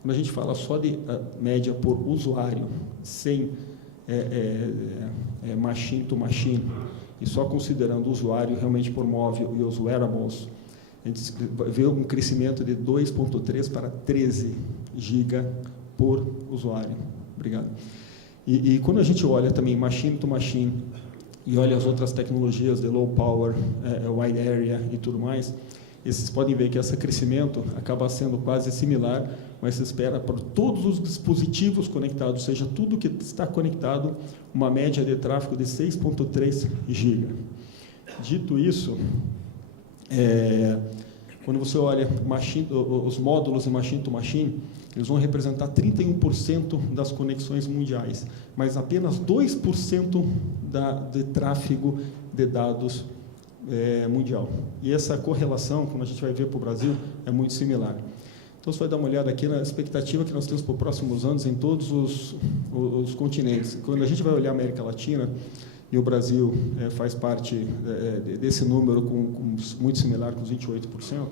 Quando a gente fala só de média por usuário, sem machine to machine, e só considerando o usuário realmente por móvel e os wearables, a gente vê um crescimento de 2,3 para 13 GB por usuário. Obrigado. E quando a gente olha também machine to machine e olha as outras tecnologias de low power, wide area e tudo mais, vocês podem ver que esse crescimento acaba sendo quase similar, mas se espera por todos os dispositivos conectados, ou seja, tudo que está conectado, uma média de tráfego de 6,3 GB. Dito isso, quando você olha os módulos de machine to machine, eles vão representar 31% das conexões mundiais, mas apenas 2% de tráfego de dados mundial. E essa correlação, quando a gente vai ver para o Brasil, é muito similar. Então, você vai dar uma olhada aqui na expectativa que nós temos para os próximos anos em todos os continentes. Quando a gente vai olhar a América Latina, e o Brasil faz parte desse número muito similar com os 28%,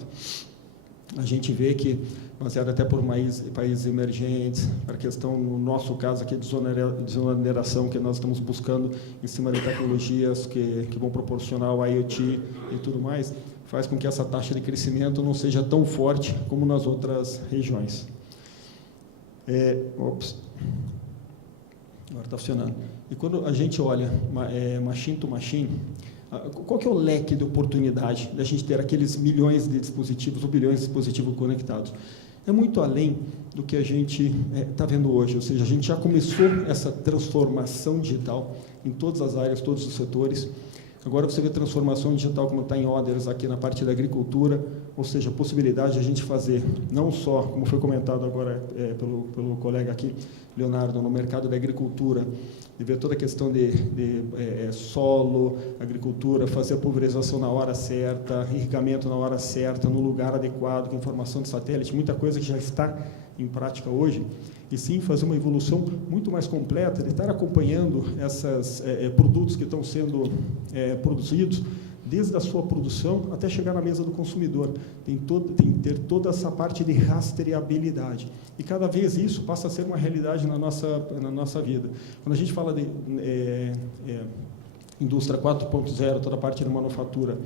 a gente vê que, baseado até por países emergentes, para a questão, no nosso caso aqui, de desoneração que nós estamos buscando em cima de tecnologias que vão proporcionar o IoT e tudo mais, faz com que essa taxa de crescimento não seja tão forte como nas outras regiões. Agora está funcionando. E quando a gente olha machine to machine, qual que é o leque de oportunidade da gente ter aqueles milhões de dispositivos ou bilhões de dispositivos conectados? É muito além do que a gente está vendo hoje, ou seja, a gente já começou essa transformação digital em todas as áreas, todos os setores. Agora você vê transformação digital como está em Others aqui na parte da agricultura, ou seja, a possibilidade de a gente fazer, não só, como foi comentado agora pelo colega aqui, Leonardo, no mercado da agricultura, de ver toda a questão de solo, agricultura, fazer a pulverização na hora certa, irrigamento na hora certa, no lugar adequado, com informação de satélite, muita coisa que já está em prática hoje. e sim fazer uma evolução muito mais completa, de estar acompanhando esses produtos que estão sendo produzidos, desde a sua produção até chegar na mesa do consumidor. Tem que ter toda essa parte de rastreabilidade. E cada vez isso passa a ser uma realidade na nossa vida. Quando a gente fala de indústria 4.0, toda a parte de manufatura,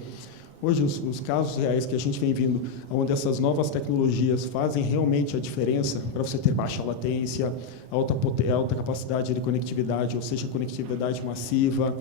hoje os casos reais que a gente vem vindo, onde essas novas tecnologias fazem realmente a diferença para você ter baixa latência, alta capacidade de conectividade, ou seja, conectividade massiva,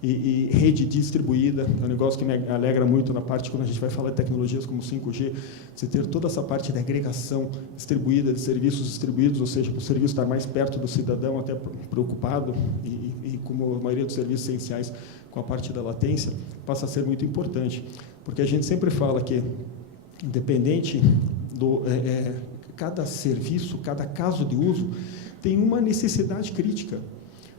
e rede distribuída, é um negócio que me alegra muito na parte quando a gente vai falar de tecnologias como 5G, você ter toda essa parte de agregação distribuída, de serviços distribuídos, ou seja, o serviço estar mais perto do cidadão, até preocupado, e como a maioria dos serviços essenciais com a parte da latência, passa a ser muito importante, porque a gente sempre fala que, independente do cada serviço, cada caso de uso, tem uma necessidade crítica.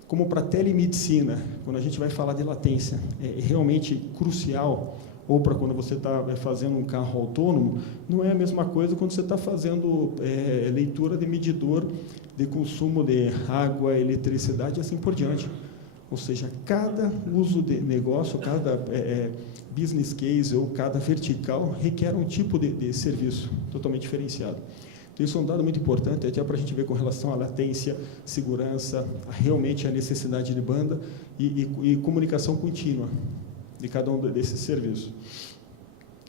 Como para a telemedicina, quando a gente vai falar de latência, é realmente crucial, ou para quando você está fazendo um carro autônomo, não é a mesma coisa quando você está fazendo leitura de medidor de consumo de água, eletricidade e assim por diante. Ou seja, cada uso de negócio, cada business case ou cada vertical requer um tipo de serviço totalmente diferenciado. Então, isso é um dado muito importante, até para a gente ver com relação à latência, segurança, realmente a necessidade de banda e comunicação contínua de cada um desses serviços.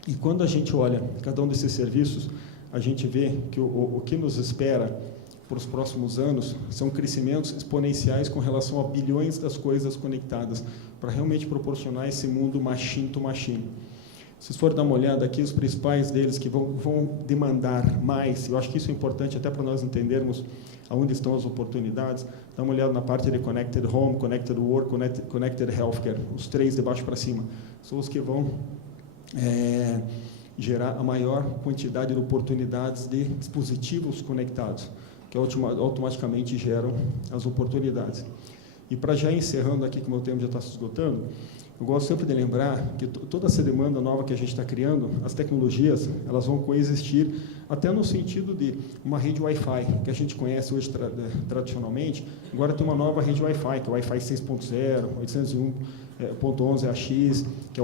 E quando a gente olha cada um desses serviços, a gente vê que o que nos espera para os próximos anos são crescimentos exponenciais com relação a bilhões das coisas conectadas, para realmente proporcionar esse mundo machine to machine. Se vocês forem dar uma olhada aqui, os principais deles que vão demandar mais, eu acho que isso é importante até para nós entendermos aonde estão as oportunidades, dá uma olhada na parte de Connected Home, Connected Work, Connected Healthcare, os três de baixo para cima, são os que vão gerar a maior quantidade de oportunidades de dispositivos conectados, que automaticamente geram as oportunidades. E para já encerrando aqui, que o meu tempo já está se esgotando, eu gosto sempre de lembrar que toda essa demanda nova que a gente está criando, as tecnologias, elas vão coexistir até no sentido de uma rede Wi-Fi, que a gente conhece hoje tradicionalmente, agora tem uma nova rede Wi-Fi, que é o Wi-Fi 6.0, 802.11ax, que é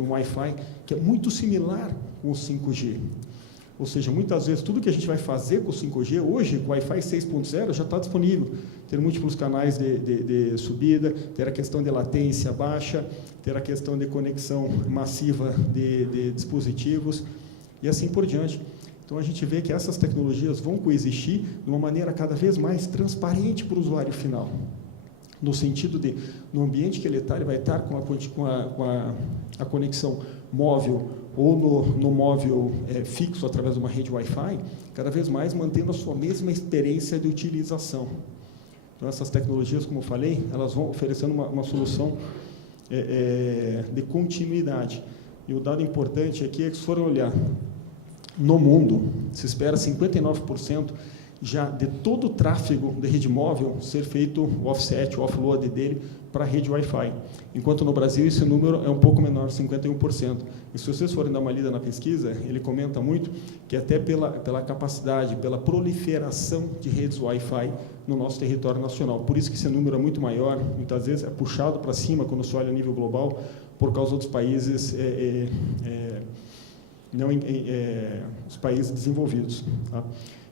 um Wi-Fi que é muito similar com o 5G. Ou seja, muitas vezes, tudo que a gente vai fazer com o 5G, hoje, com o Wi-Fi 6.0, já está disponível. Ter múltiplos canais de subida, ter a questão de latência baixa, ter a questão de conexão massiva de dispositivos, e assim por diante. Então, a gente vê que essas tecnologias vão coexistir de uma maneira cada vez mais transparente para o usuário final. No sentido de, no ambiente que ele vai estar com a conexão móvel ou no móvel fixo através de uma rede Wi-Fi, cada vez mais mantendo a sua mesma experiência de utilização. Então, essas tecnologias, como eu falei, elas vão oferecendo uma solução de continuidade. E o dado importante aqui é que, se forem olhar, no mundo, se espera 59% já de todo o tráfego de rede móvel ser feito o offset, o offload dele para a rede Wi-Fi. Enquanto no Brasil esse número é um pouco menor, 51%. E se vocês forem dar uma lida na pesquisa, ele comenta muito que até pela capacidade, pela proliferação de redes Wi-Fi no nosso território nacional. Por isso que esse número é muito maior, muitas vezes é puxado para cima quando se olha a nível global, por causa dos países, os países desenvolvidos. Tá?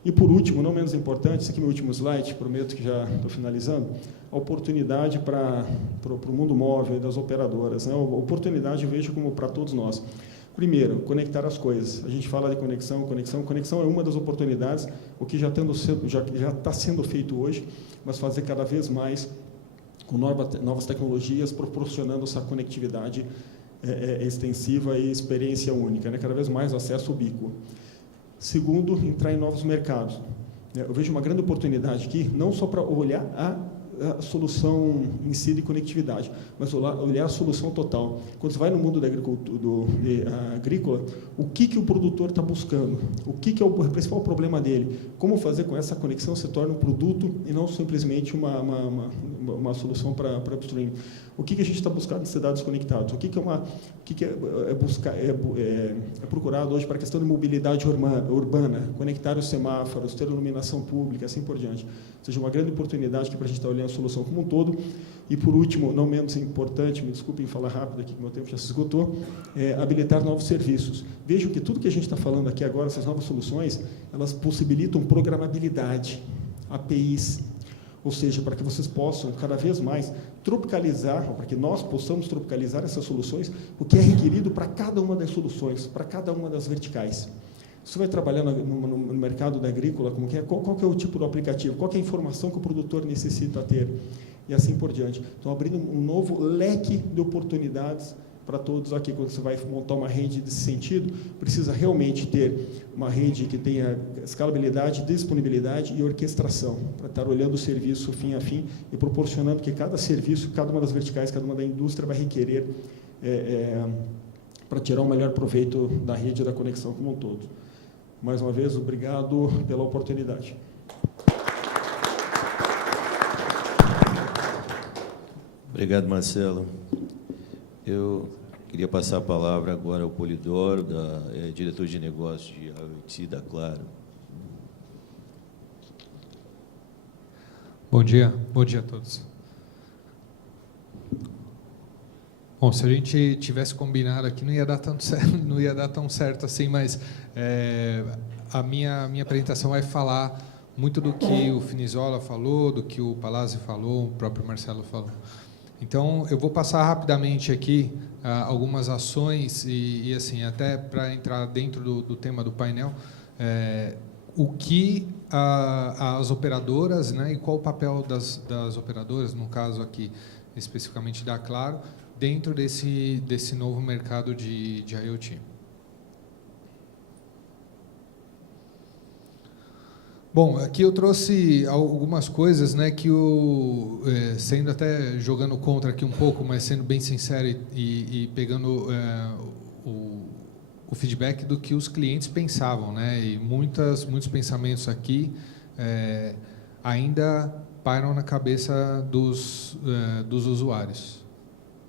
E, por último, não menos importante, esse aqui é o meu último slide, prometo que já estou finalizando, a oportunidade para o mundo móvel e das operadoras. Né? A oportunidade eu vejo como para todos nós. Primeiro, conectar as coisas. A gente fala de conexão é uma das oportunidades, o que já está sendo feito hoje, mas fazer cada vez mais com novas tecnologias, proporcionando essa conectividade extensiva e experiência única, né? Cada vez mais acesso ubíquo. Segundo, entrar em novos mercados. Eu vejo uma grande oportunidade aqui, não só para olhar a solução em si de conectividade, mas olhar a solução total. Quando você vai no mundo da agrícola, o que o produtor está buscando? O que é o principal problema dele? Como fazer com essa conexão se torne um produto e não simplesmente uma uma solução para upstream. O que a gente está buscando nesses dados conectados? O que é procurado hoje para a questão de mobilidade urbana, conectar os semáforos, ter iluminação pública, assim por diante. Ou seja, uma grande oportunidade para a gente estar olhando a solução como um todo. E, por último, não menos importante, me desculpem falar rápido aqui, que meu tempo já se esgotou, habilitar novos serviços. Vejam que tudo que a gente está falando aqui agora, essas novas soluções, elas possibilitam programabilidade, APIs, ou seja, para que vocês possam cada vez mais tropicalizar, ou para que nós possamos tropicalizar essas soluções, o que é requerido para cada uma das soluções, para cada uma das verticais. Você vai trabalhar no mercado da agrícola, como que é? Qual que é o tipo do aplicativo? Qual que é a informação que o produtor necessita ter? E assim por diante. Então, abrindo um novo leque de oportunidades para todos aqui. Quando você vai montar uma rede desse sentido, precisa realmente ter uma rede que tenha escalabilidade, disponibilidade e orquestração, para estar olhando o serviço fim a fim e proporcionando que cada serviço, cada uma das verticais, cada uma da indústria vai requerer para tirar o melhor proveito da rede e da conexão como um todo. Mais uma vez, obrigado pela oportunidade. Obrigado, Marcelo. Eu queria passar a palavra agora ao Polidoro, diretor de negócios de IoT da Claro. Bom dia a todos. Bom, se a gente tivesse combinado aqui, não ia dar tão certo assim, mas a minha apresentação vai falar muito do que o Finizola falou, do que o Palazzi falou, o próprio Marcelo falou. Então, eu vou passar rapidamente aqui algumas ações e assim, até para entrar dentro do tema do painel, o que as operadoras, né, e qual o papel das operadoras, no caso aqui, especificamente da Claro, dentro desse novo mercado de IoT. Bom, aqui eu trouxe algumas coisas, né, que sendo até jogando contra aqui um pouco, mas sendo bem sincero e pegando o feedback do que os clientes pensavam, né, e muitos pensamentos aqui ainda pairam na cabeça dos usuários.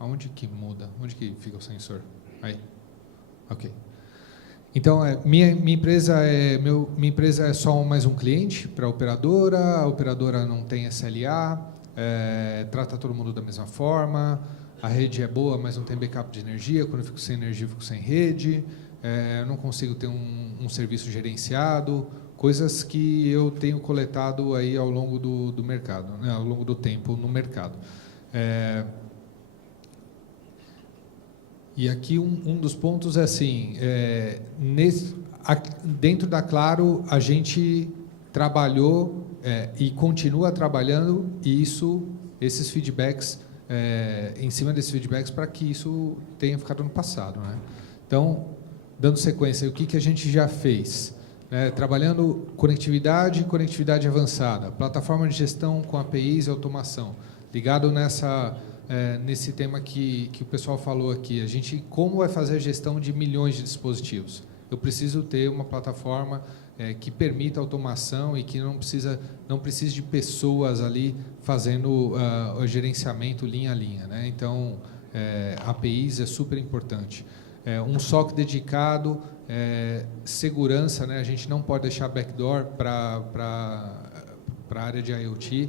Aonde que muda? Onde que fica o sensor? Aí. Ok. Então, minha empresa é só mais um cliente para a operadora não tem SLA, trata todo mundo da mesma forma, a rede é boa, mas não tem backup de energia, quando eu fico sem energia, eu fico sem rede, eu não consigo ter um serviço gerenciado, coisas que eu tenho coletado aí ao longo do mercado, né, ao longo do tempo no mercado. E aqui um dos pontos é assim, dentro da Claro a gente trabalhou e continua trabalhando e esses feedbacks, em cima desses feedbacks para que isso tenha ficado no passado, né? Então, dando sequência, o que a gente já fez? Trabalhando conectividade avançada, plataforma de gestão com APIs e automação, ligado nesse tema que o pessoal falou aqui, como vai fazer a gestão de milhões de dispositivos? Eu preciso ter uma plataforma que permita automação e que não precise de pessoas ali fazendo o gerenciamento linha a linha, né? Então, APIs é super importante. Um SOC dedicado, segurança, né? A gente não pode deixar backdoor para a área de IoT.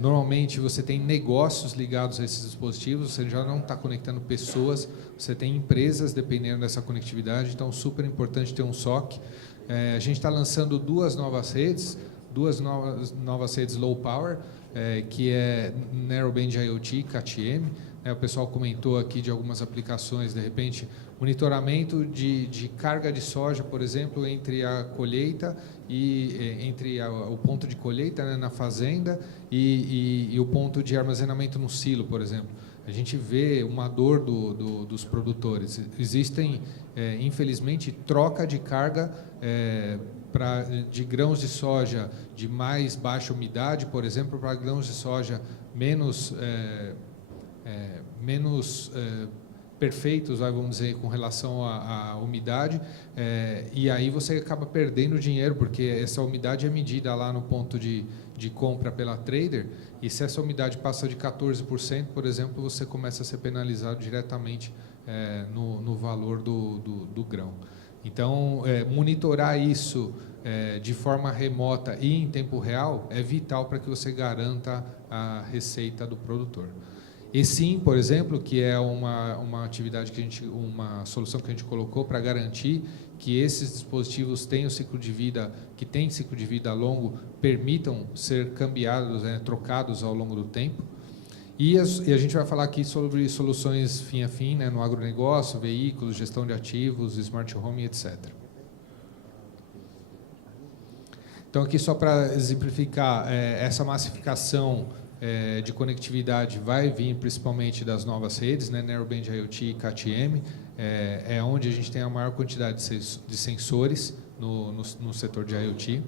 Normalmente você tem negócios ligados a esses dispositivos, você já não está conectando pessoas, você tem empresas dependendo dessa conectividade, então super importante ter um SOC. A gente está lançando duas novas redes low power, que é Narrowband IoT, CAT-M. O pessoal comentou aqui de algumas aplicações, de repente, monitoramento de carga de soja, por exemplo, entre a colheita e entre o ponto de colheita, né, na fazenda e o ponto de armazenamento no silo, por exemplo. A gente vê uma dor dos produtores. Existem, infelizmente, troca de carga de grãos de soja de mais baixa umidade, por exemplo, para grãos de soja menos perfeitos, vamos dizer, com relação à umidade, e aí você acaba perdendo dinheiro, porque essa umidade é medida lá no ponto de compra pela trader, e se essa umidade passa de 14%, por exemplo, você começa a ser penalizado diretamente no valor do grão. Então, monitorar isso de forma remota e em tempo real é vital para que você garanta a receita do produtor. E sim, por exemplo, que é uma atividade uma solução que a gente colocou para garantir que esses dispositivos têm ciclo de vida longo, permitam ser cambiados, trocados ao longo do tempo. E a gente vai falar aqui sobre soluções fim a fim, no agronegócio, veículos, gestão de ativos, smart home, etc. Então, aqui só para exemplificar, essa massificação de conectividade vai vir principalmente das novas redes, Narrowband IoT e CAT-M, é onde a gente tem a maior quantidade de sensores no setor de IoT.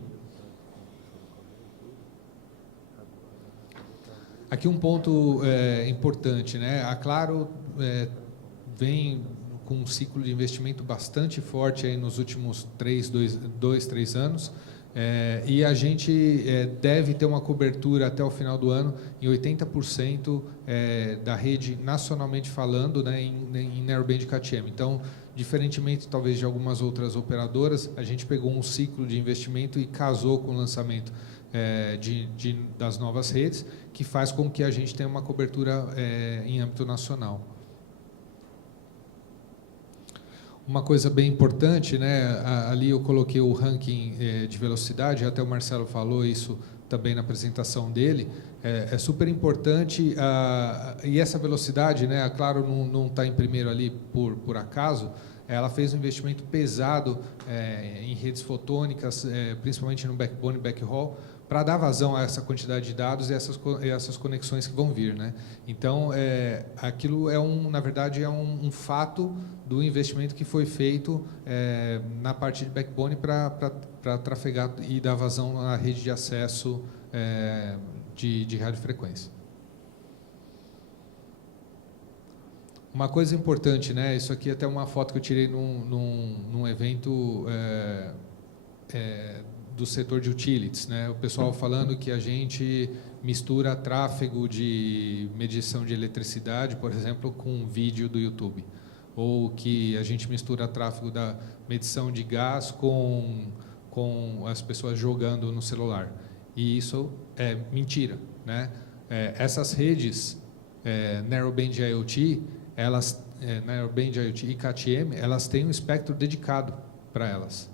Aqui um ponto importante, a Claro vem com um ciclo de investimento bastante forte aí nos últimos 3 anos, e a gente deve ter uma cobertura até o final do ano em 80% da rede, nacionalmente falando, em Narrowband CAT-M. Então, diferentemente talvez de algumas outras operadoras, a gente pegou um ciclo de investimento e casou com o lançamento das novas redes, que faz com que a gente tenha uma cobertura em âmbito nacional. Uma coisa bem importante, ali eu coloquei o ranking de velocidade, até o Marcelo falou isso também na apresentação dele, é super importante, e essa velocidade, a Claro não está em primeiro ali por acaso, ela fez um investimento pesado em redes fotônicas, principalmente no backbone e backhaul, para dar vazão a essa quantidade de dados e essas conexões que vão vir, Então, aquilo na verdade, é um fato do investimento que foi feito na parte de backbone para trafegar e dar vazão à rede de acesso de radiofrequência. Uma coisa importante, isso aqui é até uma foto que eu tirei num evento do setor de utilities, o pessoal falando que a gente mistura tráfego de medição de eletricidade, por exemplo, com vídeo do YouTube, ou que a gente mistura tráfego da medição de gás com as pessoas jogando no celular. E isso é mentira, essas redes Narrowband IoT, Narrowband IoT e CAT-M, elas têm um espectro dedicado para elas,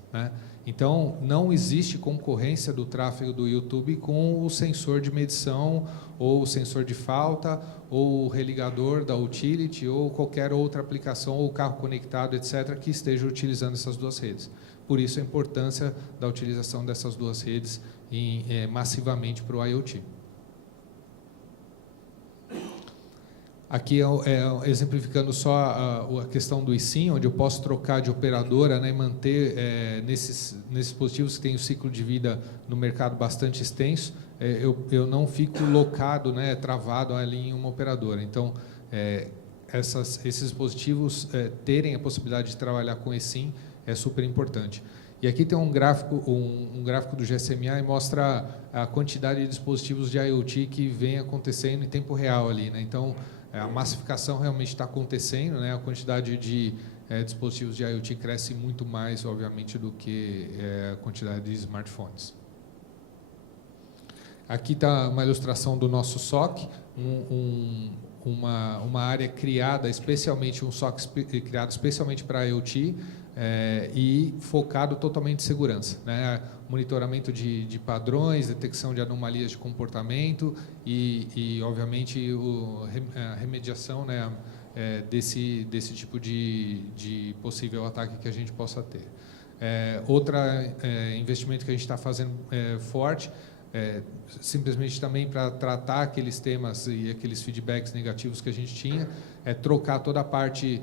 Então, não existe concorrência do tráfego do YouTube com o sensor de medição, ou o sensor de falta, ou o religador da utility, ou qualquer outra aplicação, ou carro conectado, etc., que esteja utilizando essas duas redes. Por isso, a importância da utilização dessas duas redes massivamente para o IoT. Aqui exemplificando só a questão do eSIM, onde eu posso trocar de operadora, e manter nesses dispositivos que têm um ciclo de vida no mercado bastante extenso, eu não fico locado, travado ali em uma operadora. Então, esses dispositivos terem a possibilidade de trabalhar com eSIM é super importante. E aqui tem um gráfico do GSMA e mostra a quantidade de dispositivos de IoT que vem acontecendo em tempo real ali, Então, a massificação realmente está acontecendo, a quantidade de dispositivos de IoT cresce muito mais, obviamente, do que a quantidade de smartphones. Aqui está uma ilustração do nosso SOC, uma área criada especialmente, um SOC criado especialmente para IoT, e focado totalmente em segurança, monitoramento de padrões, detecção de anomalias de comportamento e obviamente, a remediação desse tipo de possível ataque que a gente possa ter. Outro investimento que a gente está fazendo forte, simplesmente também para tratar aqueles temas e aqueles feedbacks negativos que a gente tinha, trocar toda a parte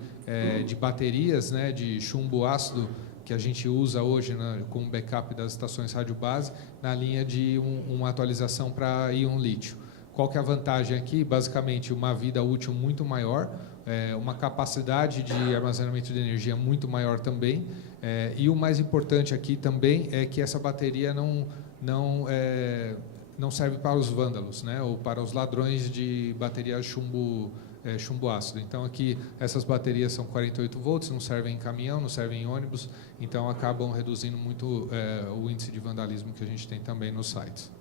de baterias, de chumbo ácido, que a gente usa hoje como backup das estações rádio base, na linha de uma atualização para íon lítio. Qual que é a vantagem aqui? Basicamente, uma vida útil muito maior, uma capacidade de armazenamento de energia muito maior também. E o mais importante aqui também é que essa bateria não serve para os vândalos, né, ou para os ladrões de bateria chumbo ácido. Então, aqui, essas baterias são 48 volts, não servem em caminhão, não servem em ônibus, então acabam reduzindo muito o índice de vandalismo que a gente tem também nos sites.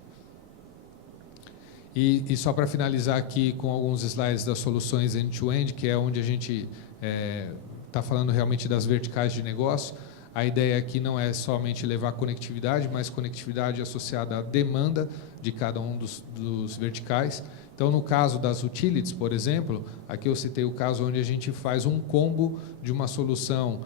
E só para finalizar aqui com alguns slides das soluções end-to-end, que é onde a gente está falando realmente das verticais de negócio. A ideia aqui não é somente levar conectividade, mas conectividade associada à demanda de cada um dos verticais. Então, no caso das utilities, por exemplo, aqui eu citei o caso onde a gente faz um combo de uma solução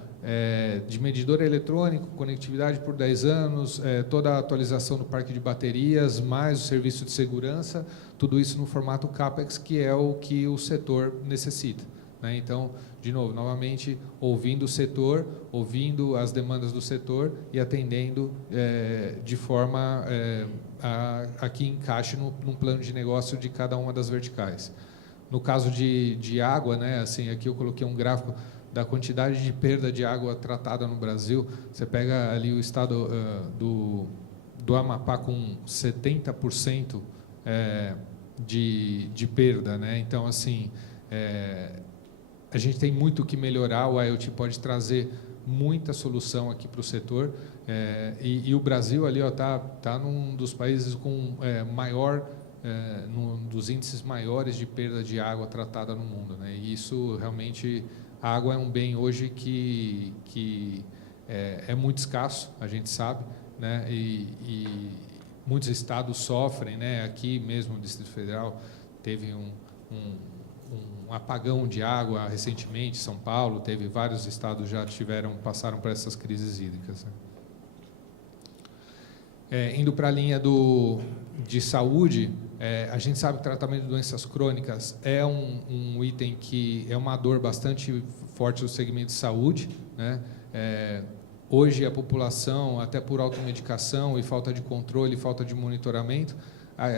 de medidor eletrônico, conectividade por 10 anos, toda a atualização do parque de baterias, mais o serviço de segurança, tudo isso no formato CAPEX, que é o que o setor necessita, né? Então, de novo, novamente, ouvindo o setor, ouvindo as demandas do setor e atendendo de forma a que encaixe num plano de negócio de cada uma das verticais. No caso de água, né, assim, aqui eu coloquei um gráfico da quantidade de perda de água tratada no Brasil. Você pega ali o estado do Amapá com 70% de perda, né? Então, assim, a gente tem muito o que melhorar. O IoT pode trazer muita solução aqui para o setor, e o Brasil ali tá num dos países com num dos índices maiores de perda de água tratada no mundo, né? E isso realmente, a água é um bem hoje que é muito escasso, a gente sabe, né? E muitos estados sofrem, né? Aqui mesmo no Distrito Federal teve um apagão de água recentemente. São Paulo teve, vários estados já passaram por essas crises hídricas, né? Indo para a linha de saúde, a gente sabe que o tratamento de doenças crônicas é um item que é uma dor bastante forte no segmento de saúde, né? Hoje a população, até por automedicação e falta de controle, falta de monitoramento,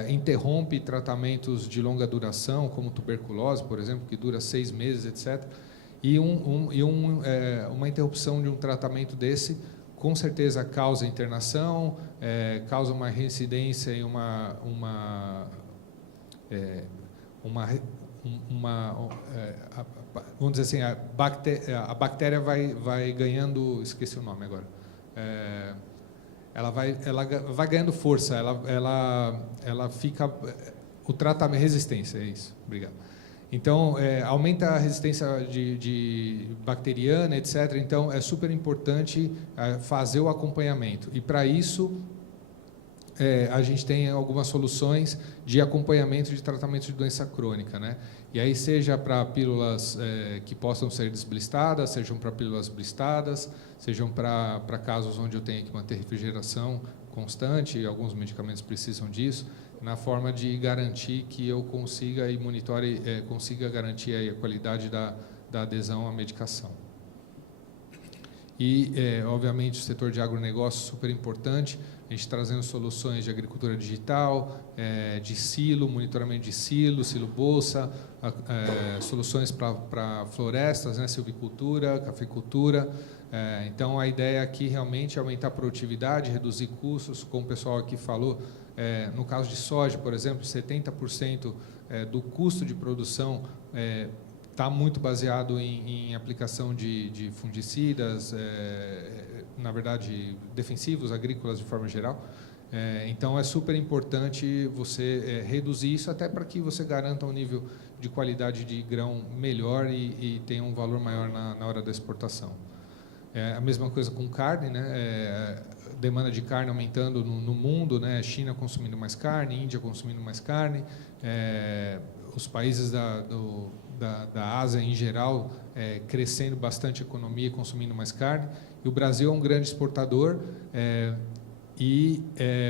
interrompe tratamentos de longa duração, como tuberculose, por exemplo, que dura 6 meses, etc. E uma interrupção de um tratamento desse, com certeza causa internação, causa uma reincidência e vamos dizer assim, a bactéria vai ganhando, esqueci o nome agora, ela vai ganhando força, ela fica, o tratamento, resistência, é isso, obrigado. Então, aumenta a resistência de bacteriana, etc. Então, é super importante fazer o acompanhamento. E, para isso, a gente tem algumas soluções de acompanhamento de tratamento de doença crônica, né? E aí, seja para pílulas que possam ser desblistadas, sejam para pílulas blistadas, sejam para casos onde eu tenho que manter refrigeração constante, e alguns medicamentos precisam disso, na forma de garantir que eu consiga e monitore, consiga garantir aí a qualidade da adesão à medicação. E, obviamente, o setor de agronegócio super importante, a gente trazendo soluções de agricultura digital, de silo, monitoramento de silo bolsa, soluções para florestas, né, silvicultura, cafeicultura. Então, a ideia aqui realmente é aumentar a produtividade, reduzir custos, como o pessoal aqui falou. No caso de soja, por exemplo, 70% do custo de produção está muito baseado em aplicação de fungicidas, na verdade, defensivos agrícolas de forma geral. Então, é super importante você reduzir isso, até para que você garanta um nível de qualidade de grão melhor e tenha um valor maior na hora da exportação. A mesma coisa com carne, né? Demanda de carne aumentando no mundo, né? China consumindo mais carne, Índia consumindo mais carne, os países da Ásia em geral crescendo bastante a economia e consumindo mais carne. E o Brasil é um grande exportador,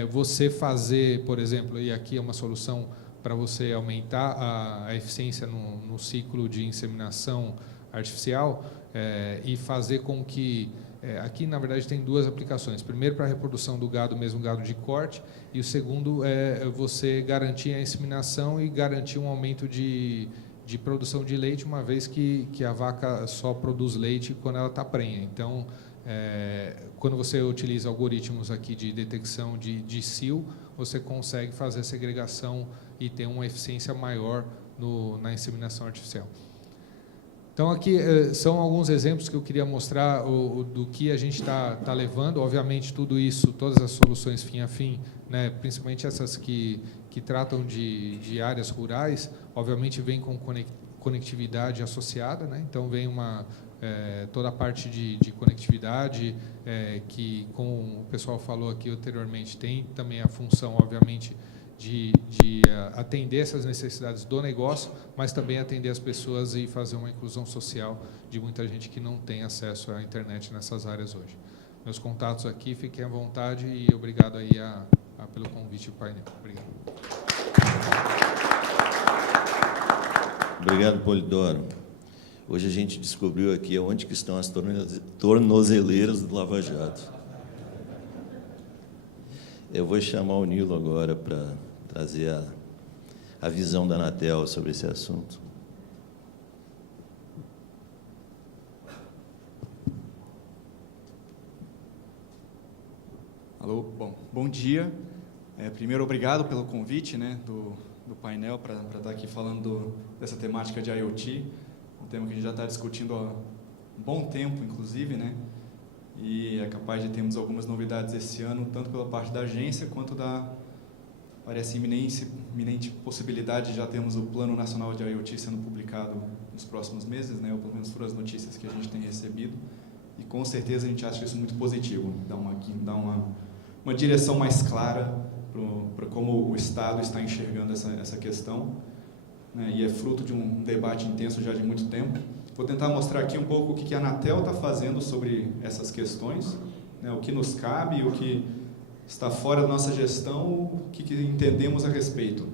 você fazer, por exemplo, e aqui é uma solução para você aumentar a eficiência no ciclo de inseminação artificial, e fazer com que... aqui, na verdade, tem duas aplicações. Primeiro, para a reprodução do gado, mesmo gado de corte, e o segundo é você garantir a inseminação e garantir um aumento de de produção de leite, uma vez que a vaca só produz leite quando ela está prenha. Então, quando você utiliza algoritmos aqui de detecção de cio, você consegue fazer a segregação e ter uma eficiência maior na inseminação artificial. Então, aqui são alguns exemplos que eu queria mostrar do que a gente está levando. Obviamente, tudo isso, todas as soluções fim a fim, né, principalmente essas que tratam de áreas rurais, obviamente vem com conectividade associada, né? Então, vem toda a parte de conectividade, que, como o pessoal falou aqui anteriormente, tem também a função, obviamente, de atender essas necessidades do negócio, mas também atender as pessoas e fazer uma inclusão social de muita gente que não tem acesso à internet nessas áreas hoje. Meus contatos aqui, fiquem à vontade e obrigado aí pelo convite do painel. Obrigado. Obrigado, Polidoro. Hoje a gente descobriu aqui onde que estão as tornozeleiras do Lava Jato. Eu vou chamar o Nilo agora para trazer a visão da Anatel sobre esse assunto. Alô, bom dia. Primeiro, obrigado pelo convite, né, do painel para estar aqui falando dessa temática de IoT, um tema que a gente já está discutindo há um bom tempo, inclusive, né, e é capaz de termos algumas novidades esse ano, tanto pela parte da agência, quanto parece iminente possibilidade de já termos o Plano Nacional de IoT sendo publicado nos próximos meses, né, ou pelo menos por as notícias que a gente tem recebido, e com certeza a gente acha isso muito positivo, dá uma direção mais clara para como o Estado está enxergando essa questão, né, e é fruto de um debate intenso já de muito tempo. Vou tentar mostrar aqui um pouco o que a Anatel está fazendo sobre essas questões, né, o que nos cabe, o que está fora da nossa gestão, o que entendemos a respeito,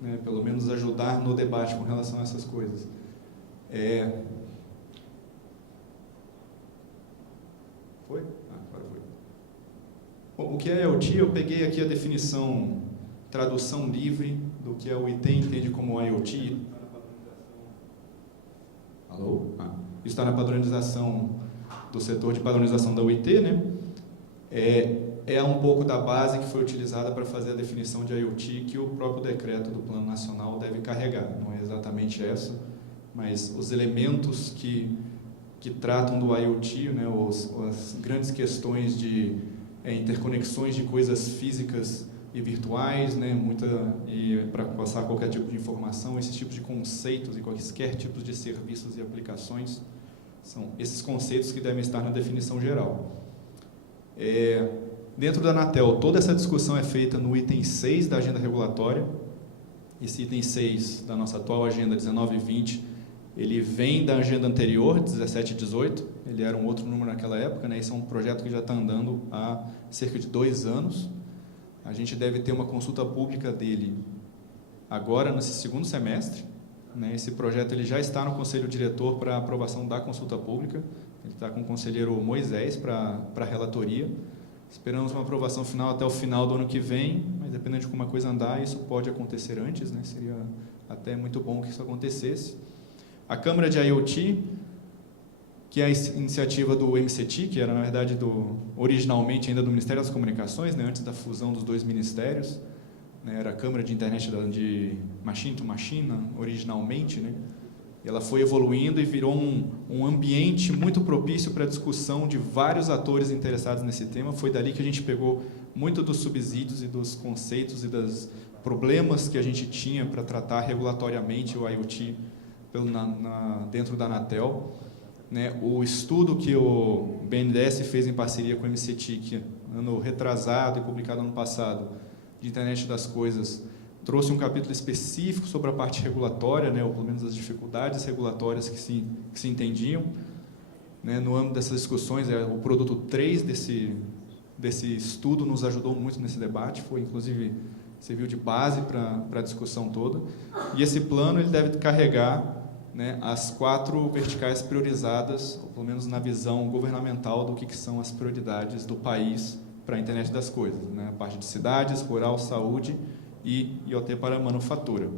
né, pelo menos ajudar no debate com relação a essas coisas. Foi? Agora foi. Bom, o que é IoT? Eu peguei aqui a definição, tradução livre do que o IT entende como IoT. Alô? Isso está na padronização do setor de padronização da UIT, né? É um pouco da base que foi utilizada para fazer a definição de IoT que o próprio decreto do Plano Nacional deve carregar. Não é exatamente essa, mas os elementos que tratam do IoT, né, as grandes questões de interconexões de coisas físicas e virtuais, né, e para passar qualquer tipo de informação, esses tipos de conceitos e quaisquer tipos de serviços e aplicações, são esses conceitos que devem estar na definição geral. Dentro da Anatel, toda essa discussão é feita no item 6 da agenda regulatória. Esse item 6 da nossa atual agenda 19 e 20, ele vem da agenda anterior, 17 e 18, ele era um outro número naquela época, né? Esse é um projeto que já está andando há cerca de 2 anos. A gente deve ter uma consulta pública dele agora, nesse segundo semestre, né? Esse projeto ele já está no Conselho Diretor para aprovação da consulta pública, ele está com o conselheiro Moisés para relatoria. Esperamos uma aprovação final até o final do ano que vem, mas dependendo de como a coisa andar, isso pode acontecer antes, né? Seria até muito bom que isso acontecesse. A Câmara de IoT, que é a iniciativa do MCT, que era, na verdade, originalmente ainda do Ministério das Comunicações, né, antes da fusão dos dois ministérios, né, era a Câmara de Internet de Machine to Machine, originalmente, né, e ela foi evoluindo e virou um ambiente muito propício para a discussão de vários atores interessados nesse tema. Foi dali que a gente pegou muito dos subsídios e dos conceitos e dos problemas que a gente tinha para tratar regulatoriamente o IoT dentro da Anatel, né? O estudo que o BNDES fez em parceria com o MCTIC, ano retrasado e publicado ano passado, de Internet das Coisas, trouxe um capítulo específico sobre a parte regulatória, né? Ou pelo menos as dificuldades regulatórias que se entendiam, né? No âmbito dessas discussões, o produto 3 desse estudo nos ajudou muito nesse debate, foi inclusive serviu de base para a discussão toda, e esse plano ele deve carregar, né, as 4 verticais priorizadas, ou pelo menos na visão governamental do que são as prioridades do país para a internet das coisas, né, a parte de cidades, rural, saúde e IoT para manufatura.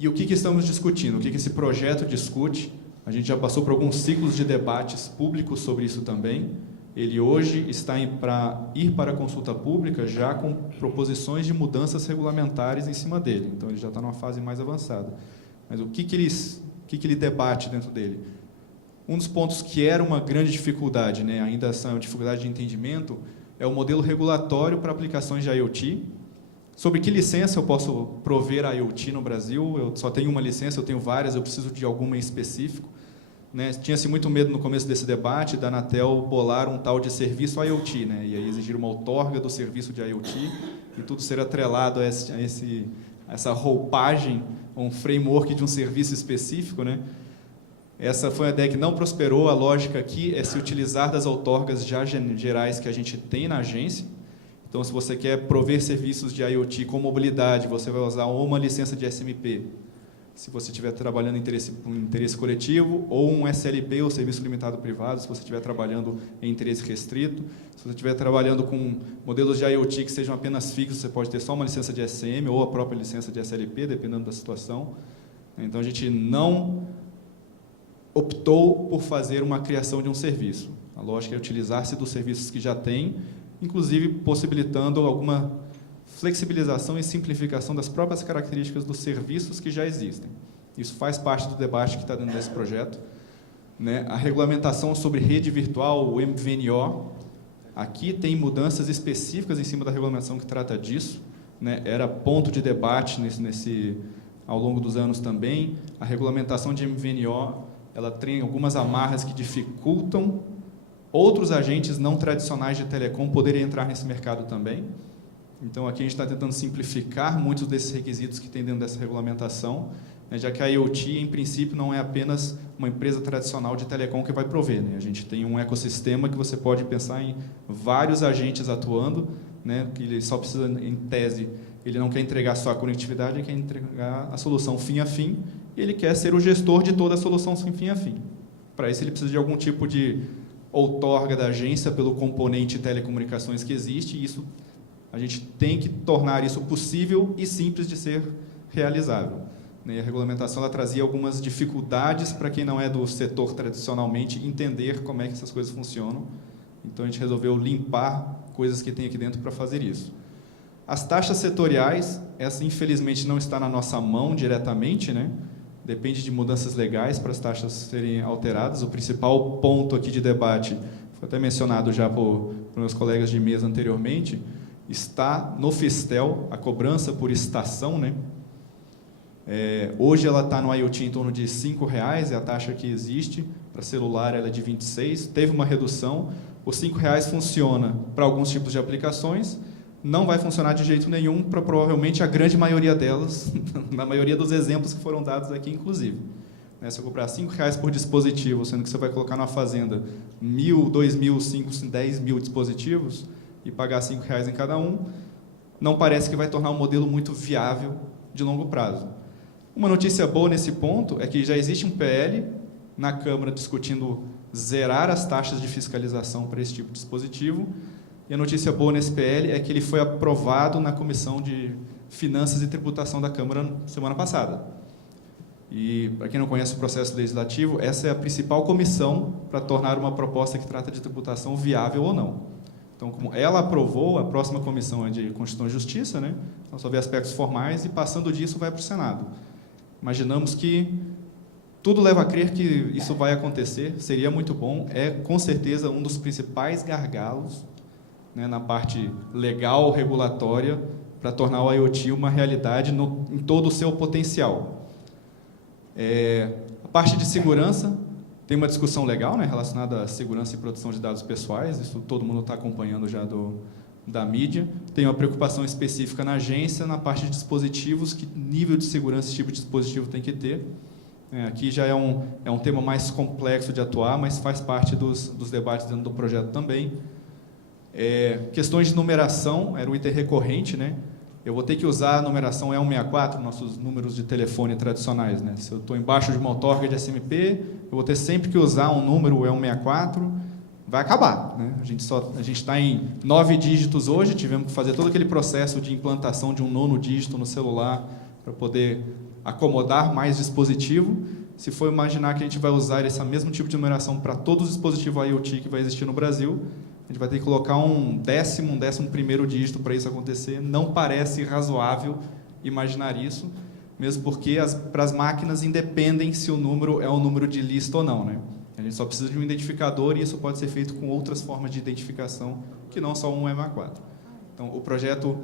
E o que estamos discutindo? O que esse projeto discute? A gente já passou por alguns ciclos de debates públicos sobre isso também. Ele hoje está para ir para a consulta pública já com proposições de mudanças regulamentares em cima dele. Então, ele já está numa fase mais avançada. Mas o que ele debate dentro dele? Um dos pontos que era uma grande dificuldade, né, ainda essa dificuldade de entendimento, é o modelo regulatório para aplicações de IoT. Sobre que licença eu posso prover a IoT no Brasil? Eu só tenho uma licença, eu tenho várias, eu preciso de alguma em específico. Né? Tinha-se muito medo no começo desse debate da Anatel bolar um tal de serviço IoT, né? E aí exigir uma outorga do serviço de IoT e tudo ser atrelado a essa roupagem, um framework de um serviço específico, né? Essa foi a ideia que não prosperou. A lógica aqui é se utilizar das outorgas já gerais que a gente tem na agência. Então, se você quer prover serviços de IoT com mobilidade, você vai usar ou uma licença de SMP, se você estiver trabalhando em interesse coletivo, ou um SLP, ou Serviço Limitado Privado, se você estiver trabalhando em interesse restrito. Se você estiver trabalhando com modelos de IoT que sejam apenas fixos, você pode ter só uma licença de SM ou a própria licença de SLP, dependendo da situação. Então, a gente não optou por fazer uma criação de um serviço. A lógica é utilizar-se dos serviços que já tem, inclusive possibilitando alguma flexibilização e simplificação das próprias características dos serviços que já existem. Isso faz parte do debate que está dentro desse projeto. Né? A regulamentação sobre rede virtual, o MVNO, aqui tem mudanças específicas em cima da regulamentação que trata disso. Né? Era ponto de debate ao longo dos anos também. A regulamentação de MVNO, ela tem algumas amarras que dificultam outros agentes não tradicionais de telecom poderem entrar nesse mercado também. Então, aqui a gente está tentando simplificar muitos desses requisitos que tem dentro dessa regulamentação, né, já que a IoT, em princípio, não é apenas uma empresa tradicional de telecom que vai prover. Né? A gente tem um ecossistema que você pode pensar em vários agentes atuando, né, que ele só precisa, em tese, ele não quer entregar só a conectividade, ele quer entregar a solução fim a fim, e ele quer ser o gestor de toda a solução fim a fim. Para isso, ele precisa de algum tipo de outorga da agência pelo componente de telecomunicações que existe, e isso a gente tem que tornar isso possível e simples de ser realizável. E a regulamentação ela trazia algumas dificuldades para quem não é do setor tradicionalmente entender como é que essas coisas funcionam. Então, a gente resolveu limpar coisas que tem aqui dentro para fazer isso. As taxas setoriais, essa infelizmente não está na nossa mão diretamente, né? Depende de mudanças legais para as taxas serem alteradas. O principal ponto aqui de debate, foi até mencionado já por meus colegas de mesa anteriormente, está no Fistel, a cobrança por estação, né? Hoje ela está no IoT em torno de R$ 5,00, é a taxa que existe, para celular ela é de 26, teve uma redução, os R$ 5,00 funciona para alguns tipos de aplicações, não vai funcionar de jeito nenhum para provavelmente a grande maioria delas, na maioria dos exemplos que foram dados aqui, inclusive. Se eu comprar R$ 5,00 por dispositivo, sendo que você vai colocar numa fazenda 1.000, 2.000, 5.000, 10.000 dispositivos e pagar R$ 5,00 em cada um, não parece que vai tornar um modelo muito viável de longo prazo. Uma notícia boa nesse ponto é que já existe um PL na Câmara discutindo zerar as taxas de fiscalização para esse tipo de dispositivo, e a notícia boa nesse PL é que ele foi aprovado na Comissão de Finanças e Tributação da Câmara semana passada. E, para quem não conhece o processo legislativo, essa é a principal comissão para tornar uma proposta que trata de tributação viável ou não. Então, como ela aprovou, a próxima comissão é de Constituição e Justiça, né? Então, só vê aspectos formais e, passando disso, vai para o Senado. Imaginamos que tudo leva a crer que isso vai acontecer, seria muito bom, é, com certeza, um dos principais gargalos, né, na parte legal, regulatória, para tornar o IoT uma realidade em todo o seu potencial. A parte de segurança, tem uma discussão legal, né, relacionada à segurança e proteção de dados pessoais, isso todo mundo está acompanhando já da mídia. Tem uma preocupação específica na agência, na parte de dispositivos, que nível de segurança esse tipo de dispositivo tem que ter. Aqui já é um tema mais complexo de atuar, mas faz parte dos debates dentro do projeto também. Questões de numeração, era um item recorrente, né? Eu vou ter que usar a numeração E164, nossos números de telefone tradicionais, né? Se eu estou embaixo de uma outorga de SMP, eu vou ter sempre que usar um número E164, vai acabar, né? A gente está em 9 dígitos hoje, tivemos que fazer todo aquele processo de implantação de um 9º dígito no celular para poder acomodar mais dispositivo. Se for imaginar que a gente vai usar esse mesmo tipo de numeração para todos os dispositivos IoT que vai existir no Brasil, a gente vai ter que colocar um 11º dígito para isso acontecer. Não parece razoável imaginar isso, mesmo porque para as máquinas independem se o número é um número de lista ou não, né? A gente só precisa de um identificador e isso pode ser feito com outras formas de identificação que não só um MA4. Então, o projeto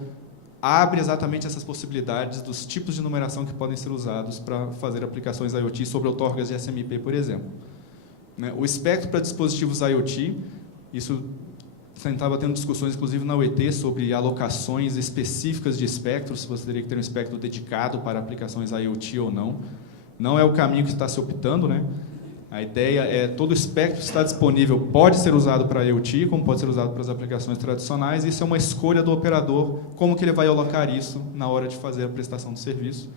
abre exatamente essas possibilidades dos tipos de numeração que podem ser usados para fazer aplicações IoT sobre outorgas de SMP, por exemplo. O espectro para dispositivos IoT, isso estava tendo discussões, inclusive, na UET, sobre alocações específicas de espectro, se você teria que ter um espectro dedicado para aplicações IoT ou não. Não é o caminho que está se optando, né? A ideia é todo o espectro que está disponível pode ser usado para IoT, como pode ser usado para as aplicações tradicionais. Isso é uma escolha do operador, como que ele vai alocar isso na hora de fazer a prestação do serviço.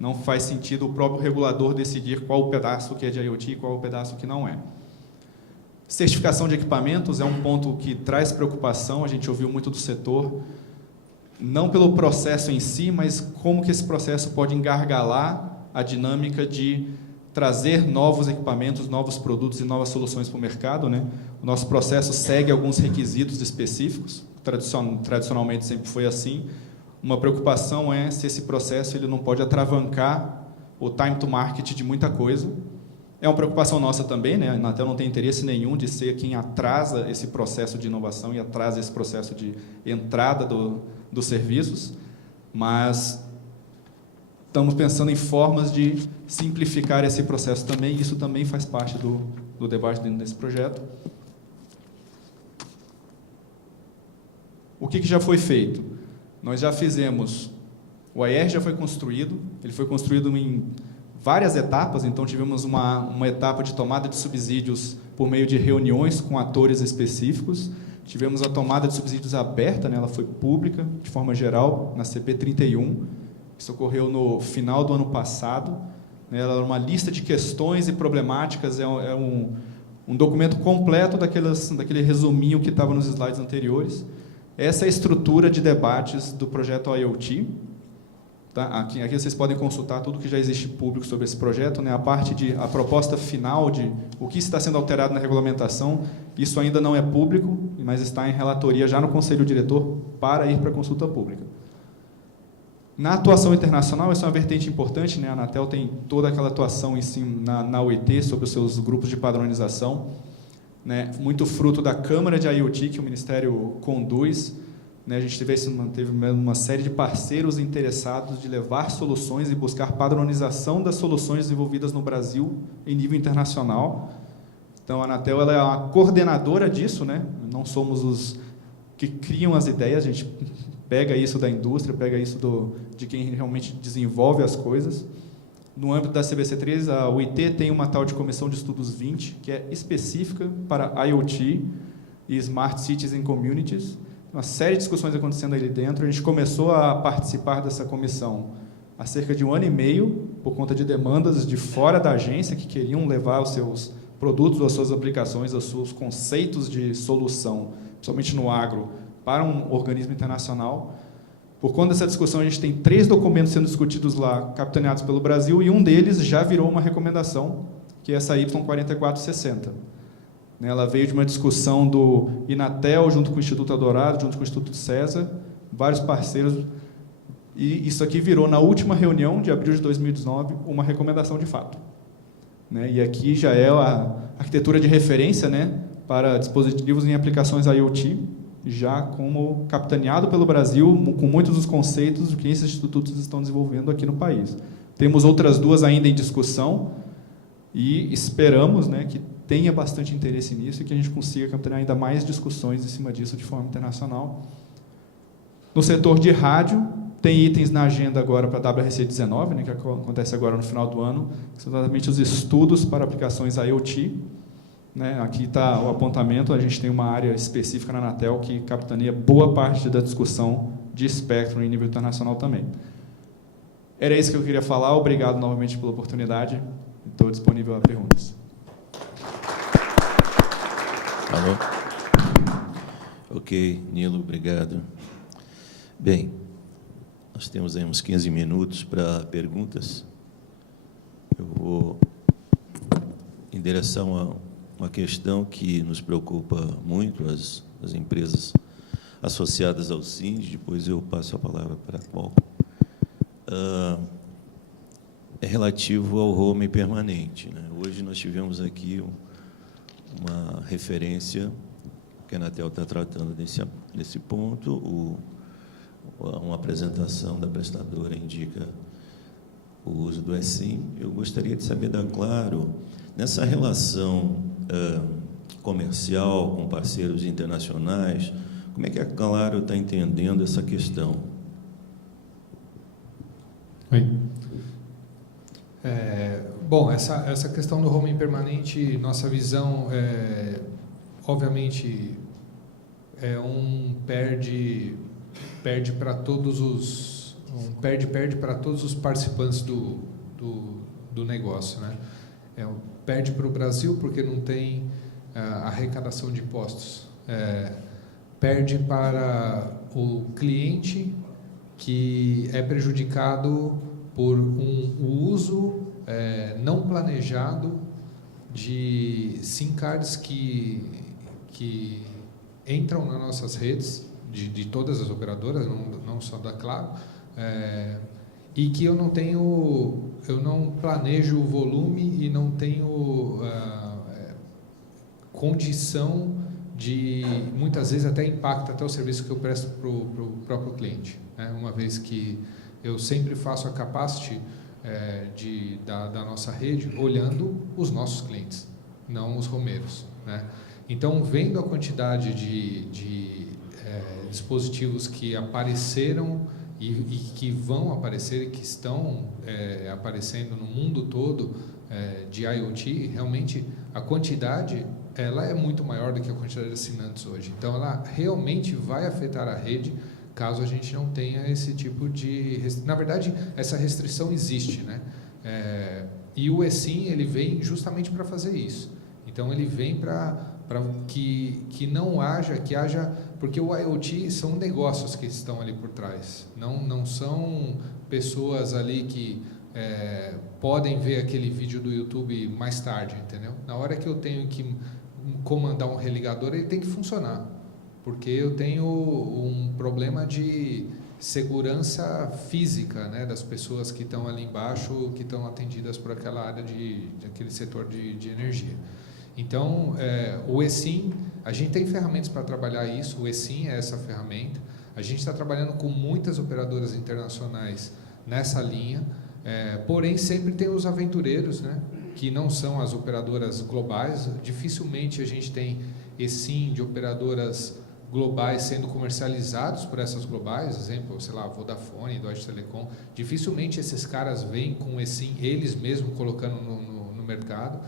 Não faz sentido o próprio regulador decidir qual o pedaço que é de IoT e qual o pedaço que não é. Certificação de equipamentos é um ponto que traz preocupação, a gente ouviu muito do setor, não pelo processo em si, mas como que esse processo pode engargalar a dinâmica de trazer novos equipamentos, novos produtos e novas soluções para o mercado, né? O nosso processo segue alguns requisitos específicos, tradicionalmente sempre foi assim. Uma preocupação é se esse processo ele não pode atravancar o time to market de muita coisa. É uma preocupação nossa também, né? A Anatel não tem interesse nenhum de ser quem atrasa esse processo de inovação e atrasa esse processo de entrada dos serviços, mas estamos pensando em formas de simplificar esse processo também, e isso também faz parte do debate dentro desse projeto. O que já foi feito? Nós já fizemos, o AER já foi construído, ele foi construído em várias etapas, então tivemos uma etapa de tomada de subsídios por meio de reuniões com atores específicos, tivemos a tomada de subsídios aberta, né, ela foi pública, de forma geral, na CP 31, isso ocorreu no final do ano passado, né, ela era uma lista de questões e problemáticas, é um documento completo daquele resuminho que estava nos slides anteriores. Essa é a estrutura de debates do projeto IoT. Tá? Aqui vocês podem consultar tudo que já existe público sobre esse projeto, né? A proposta final de o que está sendo alterado na regulamentação, isso ainda não é público, mas está em relatoria já no Conselho Diretor para ir para a consulta pública. Na atuação internacional, essa é uma vertente importante, né? A Anatel tem toda aquela atuação em si, na UET sobre os seus grupos de padronização, né? Muito fruto da Câmara de IoT que o Ministério conduz. A gente teve uma série de parceiros interessados de levar soluções e buscar padronização das soluções desenvolvidas no Brasil em nível internacional. Então, a Anatel ela é a coordenadora disso, né? Não somos os que criam as ideias, a gente pega isso da indústria, pega isso de quem realmente desenvolve as coisas. No âmbito da CBC3, a UIT tem uma tal de Comissão de Estudos 20, que é específica para IoT e Smart Cities and Communities. Uma série de discussões acontecendo ali dentro. A gente começou a participar dessa comissão há cerca de 1 ano e meio, por conta de demandas de fora da agência, que queriam levar os seus produtos, as suas aplicações, os seus conceitos de solução, principalmente no agro, para um organismo internacional. Por conta dessa discussão, a gente tem 3 documentos sendo discutidos lá, capitaneados pelo Brasil, e um deles já virou uma recomendação, que é essa Y4460. Ela veio de uma discussão do Inatel, junto com o Instituto Adorado, junto com o Instituto César, vários parceiros, e isso aqui virou, na última reunião de abril de 2019, uma recomendação de fato. E aqui já é a arquitetura de referência, né, para dispositivos em aplicações IoT, já como capitaneado pelo Brasil, com muitos dos conceitos que esses institutos estão desenvolvendo aqui no país. Temos outras 2 ainda em discussão, e esperamos, né, que tenha bastante interesse nisso e que a gente consiga capturar ainda mais discussões em cima disso de forma internacional. No setor de rádio, tem itens na agenda agora para a WRC19, né, que acontece agora no final do ano, que são exatamente os estudos para aplicações IoT. Aqui está o apontamento, a gente tem uma área específica na Anatel que capitaneia boa parte da discussão de espectro em nível internacional também. Era isso que eu queria falar, obrigado novamente pela oportunidade, estou disponível a perguntas. Alô? Ok, Nilo, obrigado. Bem, nós temos aí uns 15 minutos para perguntas. Eu vou endereçar uma questão que nos preocupa muito, as empresas associadas ao SIND, depois eu passo a palavra para a qual. É relativo ao home permanente, né? Hoje nós tivemos aqui uma referência, que a Anatel está tratando desse ponto, uma apresentação da prestadora indica o uso do eSIM. Eu gostaria de saber da Claro, nessa relação comercial com parceiros internacionais, como é que a Claro está entendendo essa questão? Oi. Bom, essa questão do roaming permanente, nossa visão, obviamente, é um perde para todos os perde para todos os participantes do negócio, né? Perde para o Brasil porque não tem arrecadação de impostos, perde para o cliente, que é prejudicado por o uso não planejado de SIM cards que entram nas nossas redes, de todas as operadoras, não só da Claro, e que eu não planejo o volume e não tenho condição de, muitas vezes até impacta até o serviço que eu presto para o próprio cliente, né? Uma vez que eu sempre faço a capacity da nossa rede olhando os nossos clientes, não os romeiros, né? Então, vendo a quantidade de dispositivos que apareceram e que vão aparecer e que estão aparecendo no mundo todo de IoT, realmente a quantidade ela é muito maior do que a quantidade de assinantes hoje. Então, ela realmente vai afetar a rede caso a gente não tenha esse tipo de... Na verdade, essa restrição existe, né? E o eSIM, ele vem justamente para fazer isso. Então, ele vem para que não haja, porque o IoT são negócios que estão ali por trás, não são pessoas ali que podem ver aquele vídeo do YouTube mais tarde, entendeu? Na hora que eu tenho que comandar um religador, ele tem que funcionar, porque eu tenho um problema de segurança física, né, das pessoas que estão ali embaixo, que estão atendidas por aquela área daquele setor de energia. Então, o eSIM, a gente tem ferramentas para trabalhar isso, o eSIM é essa ferramenta, a gente está trabalhando com muitas operadoras internacionais nessa linha, porém sempre tem os aventureiros, né, que não são as operadoras globais, dificilmente a gente tem eSIM de operadoras globais sendo comercializados por essas globais, exemplo, sei lá, Vodafone, Deutsche Telekom, dificilmente esses caras vêm com eSIM, eles mesmos colocando no mercado,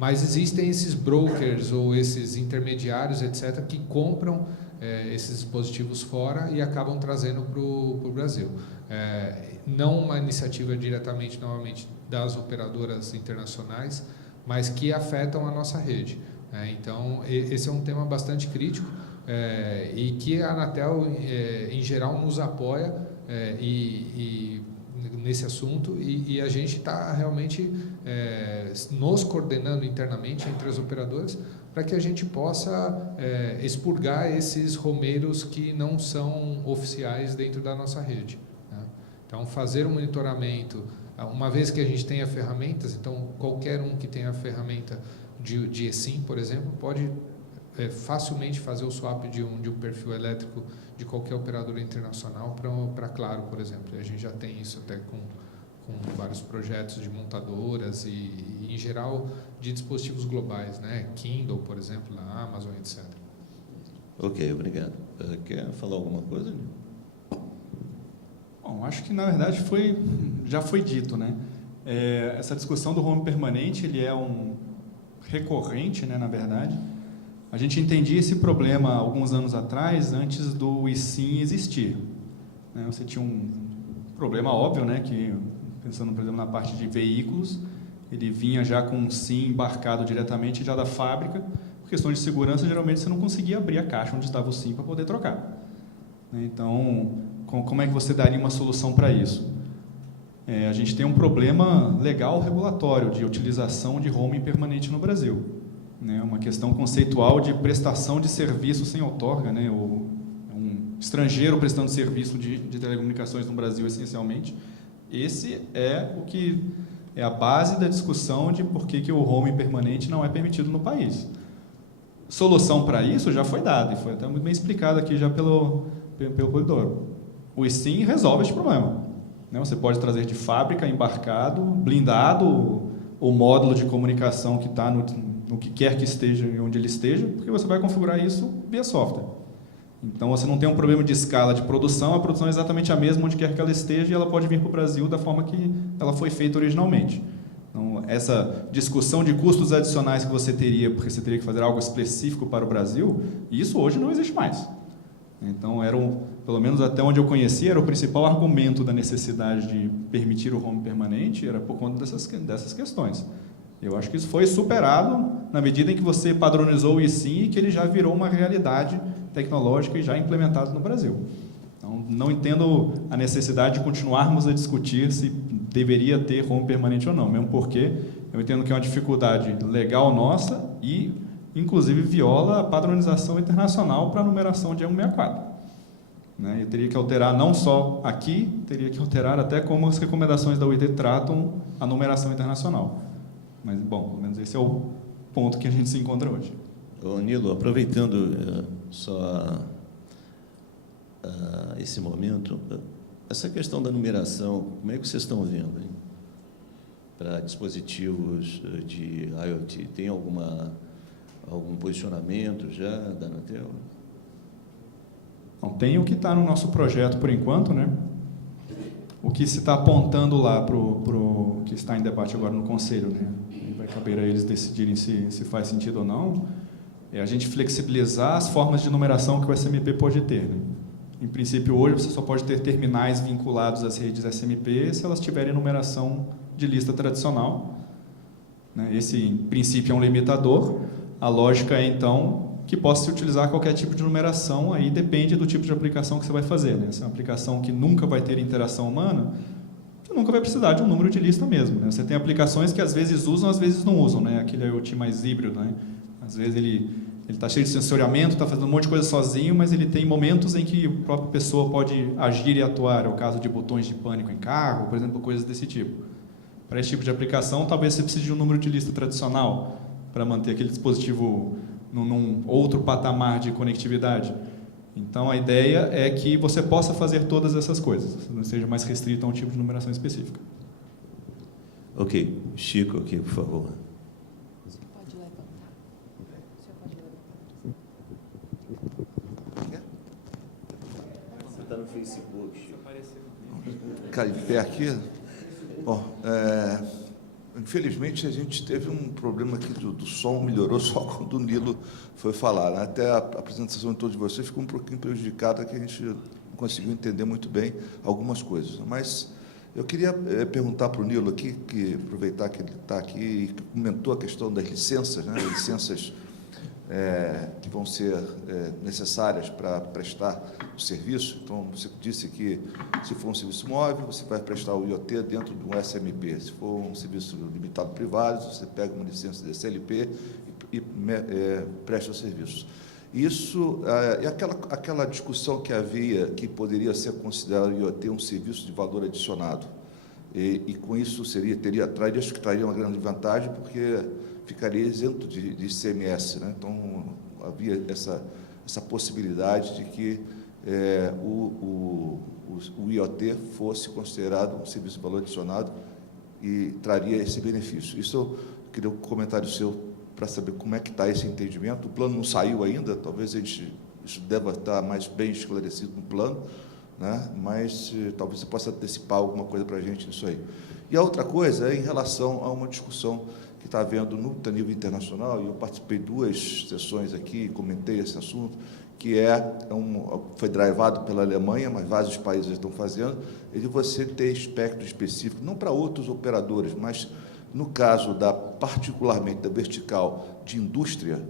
mas existem esses brokers ou esses intermediários, etc., que compram esses dispositivos fora e acabam trazendo para o Brasil. Não uma iniciativa diretamente, novamente, das operadoras internacionais, mas que afetam a nossa rede. Então, esse é um tema bastante crítico e que a Anatel, em geral, nos apoia nesse assunto e a gente está realmente nos coordenando internamente entre as operadoras para que a gente possa expurgar esses romeiros que não são oficiais dentro da nossa rede, né? Então, fazer um monitoramento, uma vez que a gente tenha ferramentas, então qualquer um que tenha a ferramenta de eSIM, por exemplo, pode facilmente fazer o swap de um perfil elétrico de qualquer operadora internacional para Claro, por exemplo. E a gente já tem isso até com vários projetos de montadoras e, em geral, de dispositivos globais, né? Kindle, por exemplo, na Amazon, etc. Ok, obrigado. Quer falar alguma coisa? Bom, acho que, na verdade, já foi dito, né? Essa discussão do home permanente, ele é recorrente, né, na verdade. A gente entendia esse problema alguns anos atrás, antes do eSIM existir, né? Você tinha um problema óbvio, né, que, pensando, por exemplo, na parte de veículos, ele vinha já com um SIM embarcado diretamente já da fábrica. Por questão de segurança, geralmente você não conseguia abrir a caixa onde estava o SIM para poder trocar, né? Então, como é que você daria uma solução para isso? A gente tem um problema legal regulatório de utilização de roaming permanente no Brasil, né? Uma questão conceitual de prestação de serviço sem outorga, né? Um estrangeiro prestando serviço de telecomunicações no Brasil, essencialmente. Esse é o que é a base da discussão de por que o roaming permanente não é permitido no país. Solução para isso já foi dada, e foi até muito bem explicado aqui já pelo Polidoro. O eSIM resolve esse problema. Você pode trazer de fábrica, embarcado, blindado, o módulo de comunicação que está no que quer que esteja e onde ele esteja, porque você vai configurar isso via software. Então, você não tem um problema de escala de produção, a produção é exatamente a mesma onde quer que ela esteja e ela pode vir para o Brasil da forma que ela foi feita originalmente. Então, essa discussão de custos adicionais que você teria, porque você teria que fazer algo específico para o Brasil, isso hoje não existe mais. Então, pelo menos até onde eu conheci, era o principal argumento da necessidade de permitir o roaming permanente, era por conta dessas questões. Eu acho que isso foi superado na medida em que você padronizou o eSIM e que ele já virou uma realidade tecnológica e já implementado no Brasil. Então, não entendo a necessidade de continuarmos a discutir se deveria ter roaming permanente ou não, mesmo porque eu entendo que é uma dificuldade legal nossa e, inclusive, viola a padronização internacional para a numeração de 164. Eu teria que alterar não só aqui, teria que alterar até como as recomendações da UIT tratam a numeração internacional. Mas, bom, pelo menos esse é o ponto que a gente se encontra hoje. Ô, Nilo, aproveitando só esse momento, essa questão da numeração, como é que vocês estão vendo, hein? Para dispositivos de IoT? Tem algum posicionamento já da Anatel? Não, tem o que está no nosso projeto por enquanto, né? O que se está apontando lá para o que está em debate agora no Conselho, né? Vai caber a eles decidirem se faz sentido ou não, é a gente flexibilizar as formas de numeração que o SMP pode ter, né? Em princípio, hoje você só pode ter terminais vinculados às redes SMP se elas tiverem numeração de lista tradicional, né? Esse, em princípio, é um limitador. A lógica é, então, que possa se utilizar qualquer tipo de numeração, aí depende do tipo de aplicação que você vai fazer, né? Se é uma aplicação que nunca vai ter interação humana, você nunca vai precisar de um número de lista mesmo, né? Você tem aplicações que às vezes usam, às vezes não usam, né? Aquele IoT mais híbrido, né? Às vezes ele está cheio de sensoriamento, está fazendo um monte de coisa sozinho, mas ele tem momentos em que a própria pessoa pode agir e atuar. É o caso de botões de pânico em carro, por exemplo, coisas desse tipo. Para esse tipo de aplicação, talvez você precise de um número de lista tradicional para manter aquele dispositivo num outro patamar de conectividade. Então, a ideia é que você possa fazer todas essas coisas, não seja mais restrito a um tipo de numeração específica. Ok. Chico, aqui, por favor. Você pode levantar. Você está no Facebook, Chico. Ficar em pé aqui. Bom, infelizmente a gente teve um problema aqui do som, melhorou só quando o Nilo foi falar, né? Até a apresentação de todos vocês ficou um pouquinho prejudicada, que a gente não conseguiu entender muito bem algumas coisas. Mas eu queria perguntar para o Nilo aqui, aproveitar que ele está aqui e comentou a questão das licenças, né? Licenças que vão ser necessárias para prestar o serviço. Então, você disse que, se for um serviço móvel, você vai prestar o IoT dentro de um SMP. Se for um serviço limitado privado, você pega uma licença de SLP e presta o serviço. Isso é aquela discussão que havia, que poderia ser considerado o IoT um serviço de valor adicionado. E com isso traria uma grande vantagem, porque ficaria isento de ICMS, né? Então, havia essa possibilidade de que o IoT fosse considerado um serviço de valor adicionado e traria esse benefício. Isso eu queria um comentário seu para saber como é que está esse entendimento. O plano não saiu ainda, talvez isso deva estar mais bem esclarecido no plano, né? Mas talvez você possa antecipar alguma coisa para a gente nisso aí. E a outra coisa é em relação a uma discussão que está havendo no nível internacional, e eu participei de 2 sessões aqui, comentei esse assunto, que foi drivado pela Alemanha, mas vários países estão fazendo, é de você ter espectro específico, não para outros operadores, mas no caso particularmente da vertical de indústria,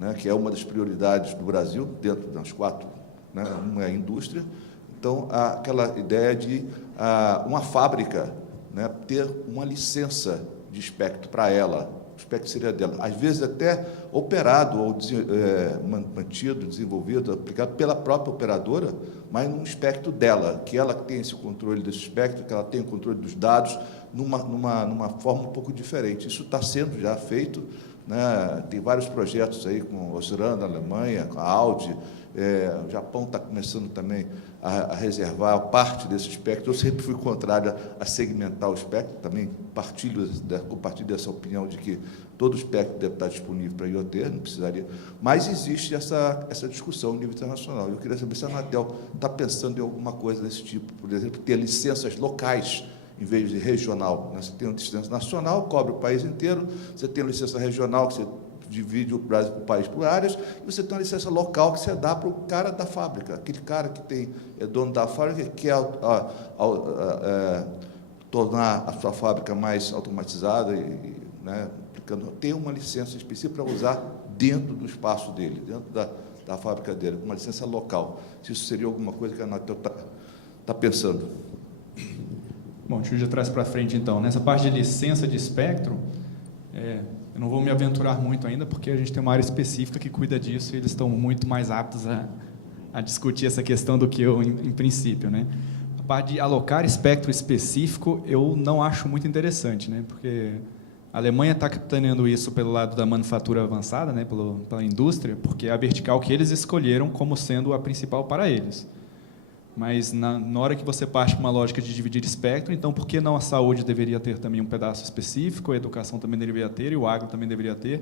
né, que é uma das prioridades do Brasil, dentro das 4, né, uma é a indústria. Então, aquela ideia de uma fábrica, né, ter uma licença de espectro para ela, o espectro seria dela, às vezes até operado ou mantido, desenvolvido, aplicado pela própria operadora, mas num espectro dela, que ela tem esse controle desse espectro, que ela tem o controle dos dados, numa forma um pouco diferente. Isso está sendo já feito, né? Tem vários projetos aí com a Osram, na Alemanha, com a Audi, o Japão está começando também a reservar parte desse espectro. Eu sempre fui contrário a segmentar o espectro, também compartilho dessa opinião de que todo o espectro deve estar disponível para IoT, não precisaria. Mas existe essa discussão no nível internacional. Eu queria saber se a Anatel está pensando em alguma coisa desse tipo, por exemplo, ter licenças locais em vez de regional. Você tem uma licença nacional, cobre o país inteiro, você tem uma licença regional, que você divide o país por áreas, e você tem uma licença local que você dá para o cara da fábrica, aquele cara que é dono da fábrica, que quer tornar a sua fábrica mais automatizada, né, ter uma licença específica para usar dentro do espaço dele, dentro da fábrica dele, uma licença local. Se isso seria alguma coisa que a Anatel está pensando. Bom, deixa eu ir de trás para frente, então. Nessa parte de licença de espectro, eu não vou me aventurar muito ainda, porque a gente tem uma área específica que cuida disso e eles estão muito mais aptos a discutir essa questão do que eu, em princípio, né? A parte de alocar espectro específico, eu não acho muito interessante, né? Porque a Alemanha está capitaneando isso pelo lado da manufatura avançada, né? Pela indústria, porque é a vertical que eles escolheram como sendo a principal para eles. Mas, na hora que você parte para uma lógica de dividir espectro, então, por que não a saúde deveria ter também um pedaço específico, a educação também deveria ter, e o agro também deveria ter?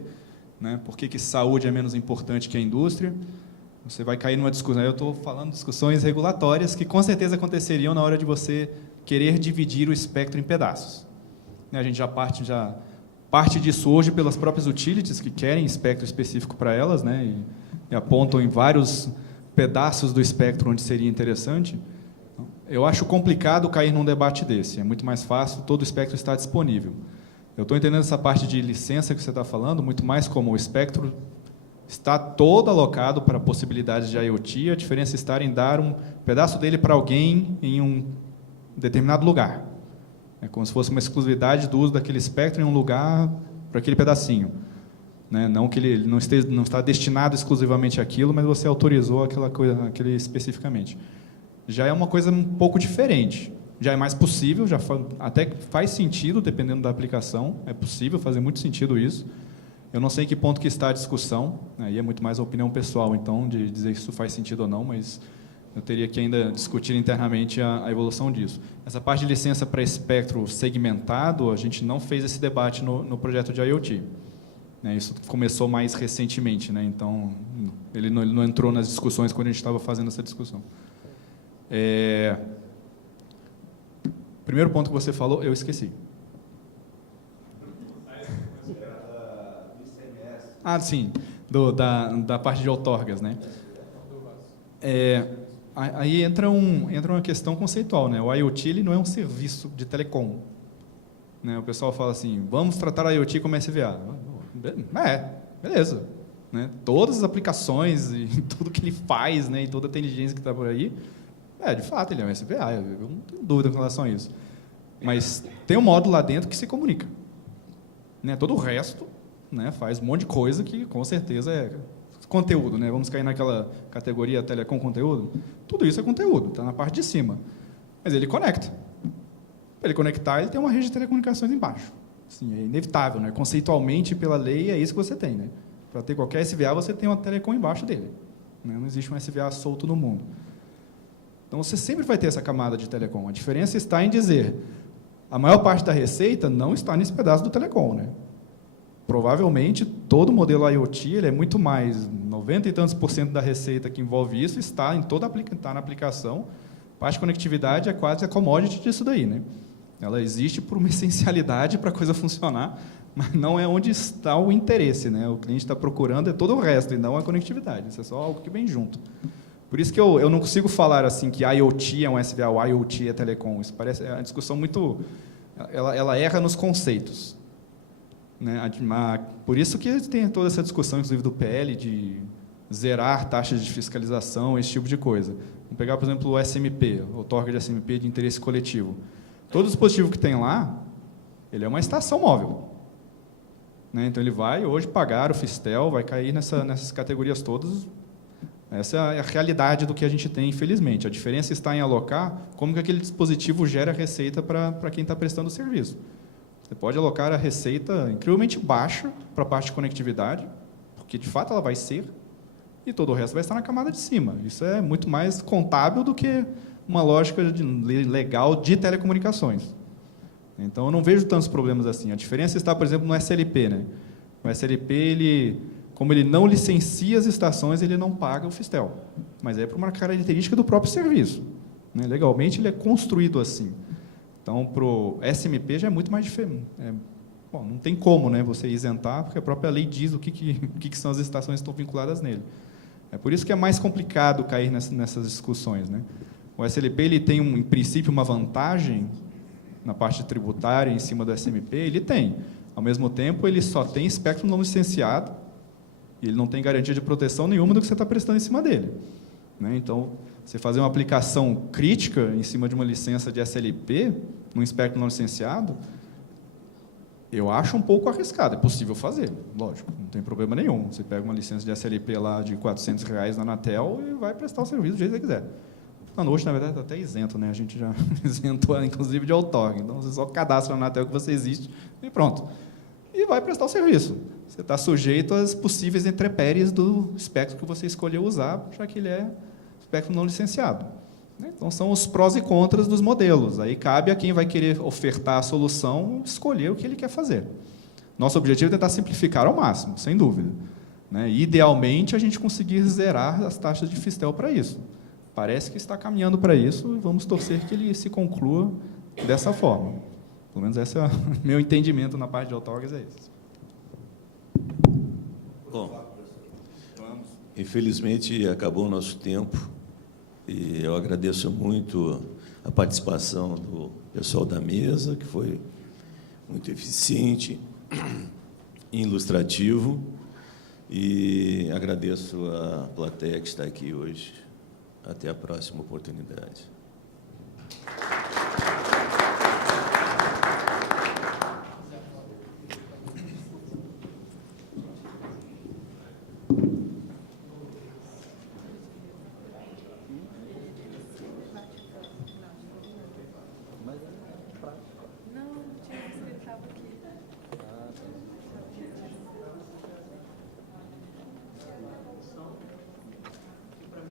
Né? Por que saúde é menos importante que a indústria? Você vai cair numa discussão. Eu estou falando de discussões regulatórias que, com certeza, aconteceriam na hora de você querer dividir o espectro em pedaços. A gente já parte disso hoje pelas próprias utilities, que querem espectro específico para elas, né? E apontam em vários pedaços do espectro onde seria interessante. Eu acho complicado cair num debate desse. É muito mais fácil, todo o espectro está disponível. Eu estou entendendo essa parte de licença que você está falando, muito mais como o espectro está todo alocado para possibilidades de IoT, a diferença está em dar um pedaço dele para alguém em um determinado lugar. É como se fosse uma exclusividade do uso daquele espectro em um lugar para aquele pedacinho. Né? Não que ele não está destinado exclusivamente àquilo, mas você autorizou aquela coisa, aquele especificamente. Já é uma coisa um pouco diferente. Já é mais possível, até faz sentido, dependendo da aplicação. É possível fazer muito sentido isso. Eu não sei em que ponto que está a discussão. Aí é muito mais a opinião pessoal, então, de dizer se isso faz sentido ou não, mas eu teria que ainda discutir internamente a evolução disso. Essa parte de licença para espectro segmentado, a gente não fez esse debate no projeto de IoT. Isso começou mais recentemente, né? Então ele não entrou nas discussões quando a gente estava fazendo essa discussão. Primeiro ponto que você falou, eu esqueci. Ah, sim, da parte de outorgas, né? Aí entra uma questão conceitual, né? O IoT ele não é um serviço de telecom, né? O pessoal fala assim, vamos tratar a IoT como SVA. Beleza. Né? Todas as aplicações e tudo que ele faz, né, e toda a inteligência que está por aí, de fato, ele é um SVA, eu não tenho dúvida com relação a isso. Mas tem um módulo lá dentro que se comunica. Né? Todo o resto, né, faz um monte de coisa que, com certeza, é conteúdo. Né? Vamos cair naquela categoria telecom conteúdo? Tudo isso é conteúdo, está na parte de cima. Mas ele conecta. Para ele conectar, ele tem uma rede de telecomunicações embaixo. Sim, é inevitável, né? Conceitualmente, pela lei, é isso que você tem, né? Para ter qualquer SVA, você tem uma telecom embaixo dele. Né? Não existe um SVA solto no mundo. Então, você sempre vai ter essa camada de telecom. A diferença está em dizer, a maior parte da receita não está nesse pedaço do telecom, né? Provavelmente, todo modelo IoT ele é muito mais, 90 e tantos % da receita que envolve isso está na aplicação. Parte de conectividade é quase a commodity disso daí, né? Ela existe por uma essencialidade para a coisa funcionar, mas não é onde está o interesse, né? O cliente está procurando todo o resto, e não a conectividade. Isso é só algo que vem junto. Por isso que eu não consigo falar assim que IoT é um SVA, ou IoT é telecom. Isso parece uma discussão muito... Ela erra nos conceitos. Né? Por isso que tem toda essa discussão, inclusive, do PL, zerar taxas de fiscalização, esse tipo de coisa. Vamos pegar, por exemplo, o SMP, outorga de SMP de interesse coletivo. Todo dispositivo que tem lá, ele é uma estação móvel. Né? Então, ele vai hoje pagar o Fistel, vai cair nessas categorias todas. Essa é a realidade do que a gente tem, infelizmente. A diferença está em alocar como que aquele dispositivo gera receita para quem está prestando o serviço. Você pode alocar a receita incrivelmente baixa para a parte de conectividade, porque, de fato, ela vai ser, e todo o resto vai estar na camada de cima. Isso é muito mais contábil do que uma lógica legal de telecomunicações. Então, eu não vejo tantos problemas assim. A diferença está, por exemplo, no SLP. Né? O SLP, como ele não licencia as estações, ele não paga o Fistel. Mas é por uma característica do próprio serviço. Né? Legalmente, ele é construído assim. Então, para o SMP já é muito mais diferente. Bom, não tem como, né, você isentar, porque a própria lei diz o que são as estações que estão vinculadas nele. É por isso que é mais complicado cair nessas discussões. Né? O SLP ele tem, em princípio, uma vantagem na parte tributária em cima do SMP, ele tem. Ao mesmo tempo, ele só tem espectro não licenciado, e ele não tem garantia de proteção nenhuma do que você está prestando em cima dele. Né? Então, você fazer uma aplicação crítica em cima de uma licença de SLP, num espectro não licenciado, eu acho um pouco arriscado. É possível fazer, lógico, não tem problema nenhum. Você pega uma licença de SLP lá de R$400 na Anatel e vai prestar o serviço do jeito que você quiser. Hoje, na verdade, está até isento, né? A gente já isentou, inclusive, de outorga. Então, você só cadastra na Anatel que você existe e pronto. E vai prestar o serviço. Você está sujeito às possíveis intempéries do espectro que você escolheu usar, já que ele é espectro não licenciado. Então, são os prós e contras dos modelos. Aí cabe a quem vai querer ofertar a solução escolher o que ele quer fazer. Nosso objetivo é tentar simplificar ao máximo, sem dúvida. Né? Idealmente, a gente conseguir zerar as taxas de Fistel para isso. Parece que está caminhando para isso e vamos torcer que ele se conclua dessa forma. Pelo menos esse é o meu entendimento na parte de outorgas, é esse. Bom, infelizmente acabou o nosso tempo e eu agradeço muito a participação do pessoal da mesa, que foi muito eficiente e ilustrativo, e agradeço a plateia que está aqui hoje. Até a próxima oportunidade. Não, tinha que ele estava aqui.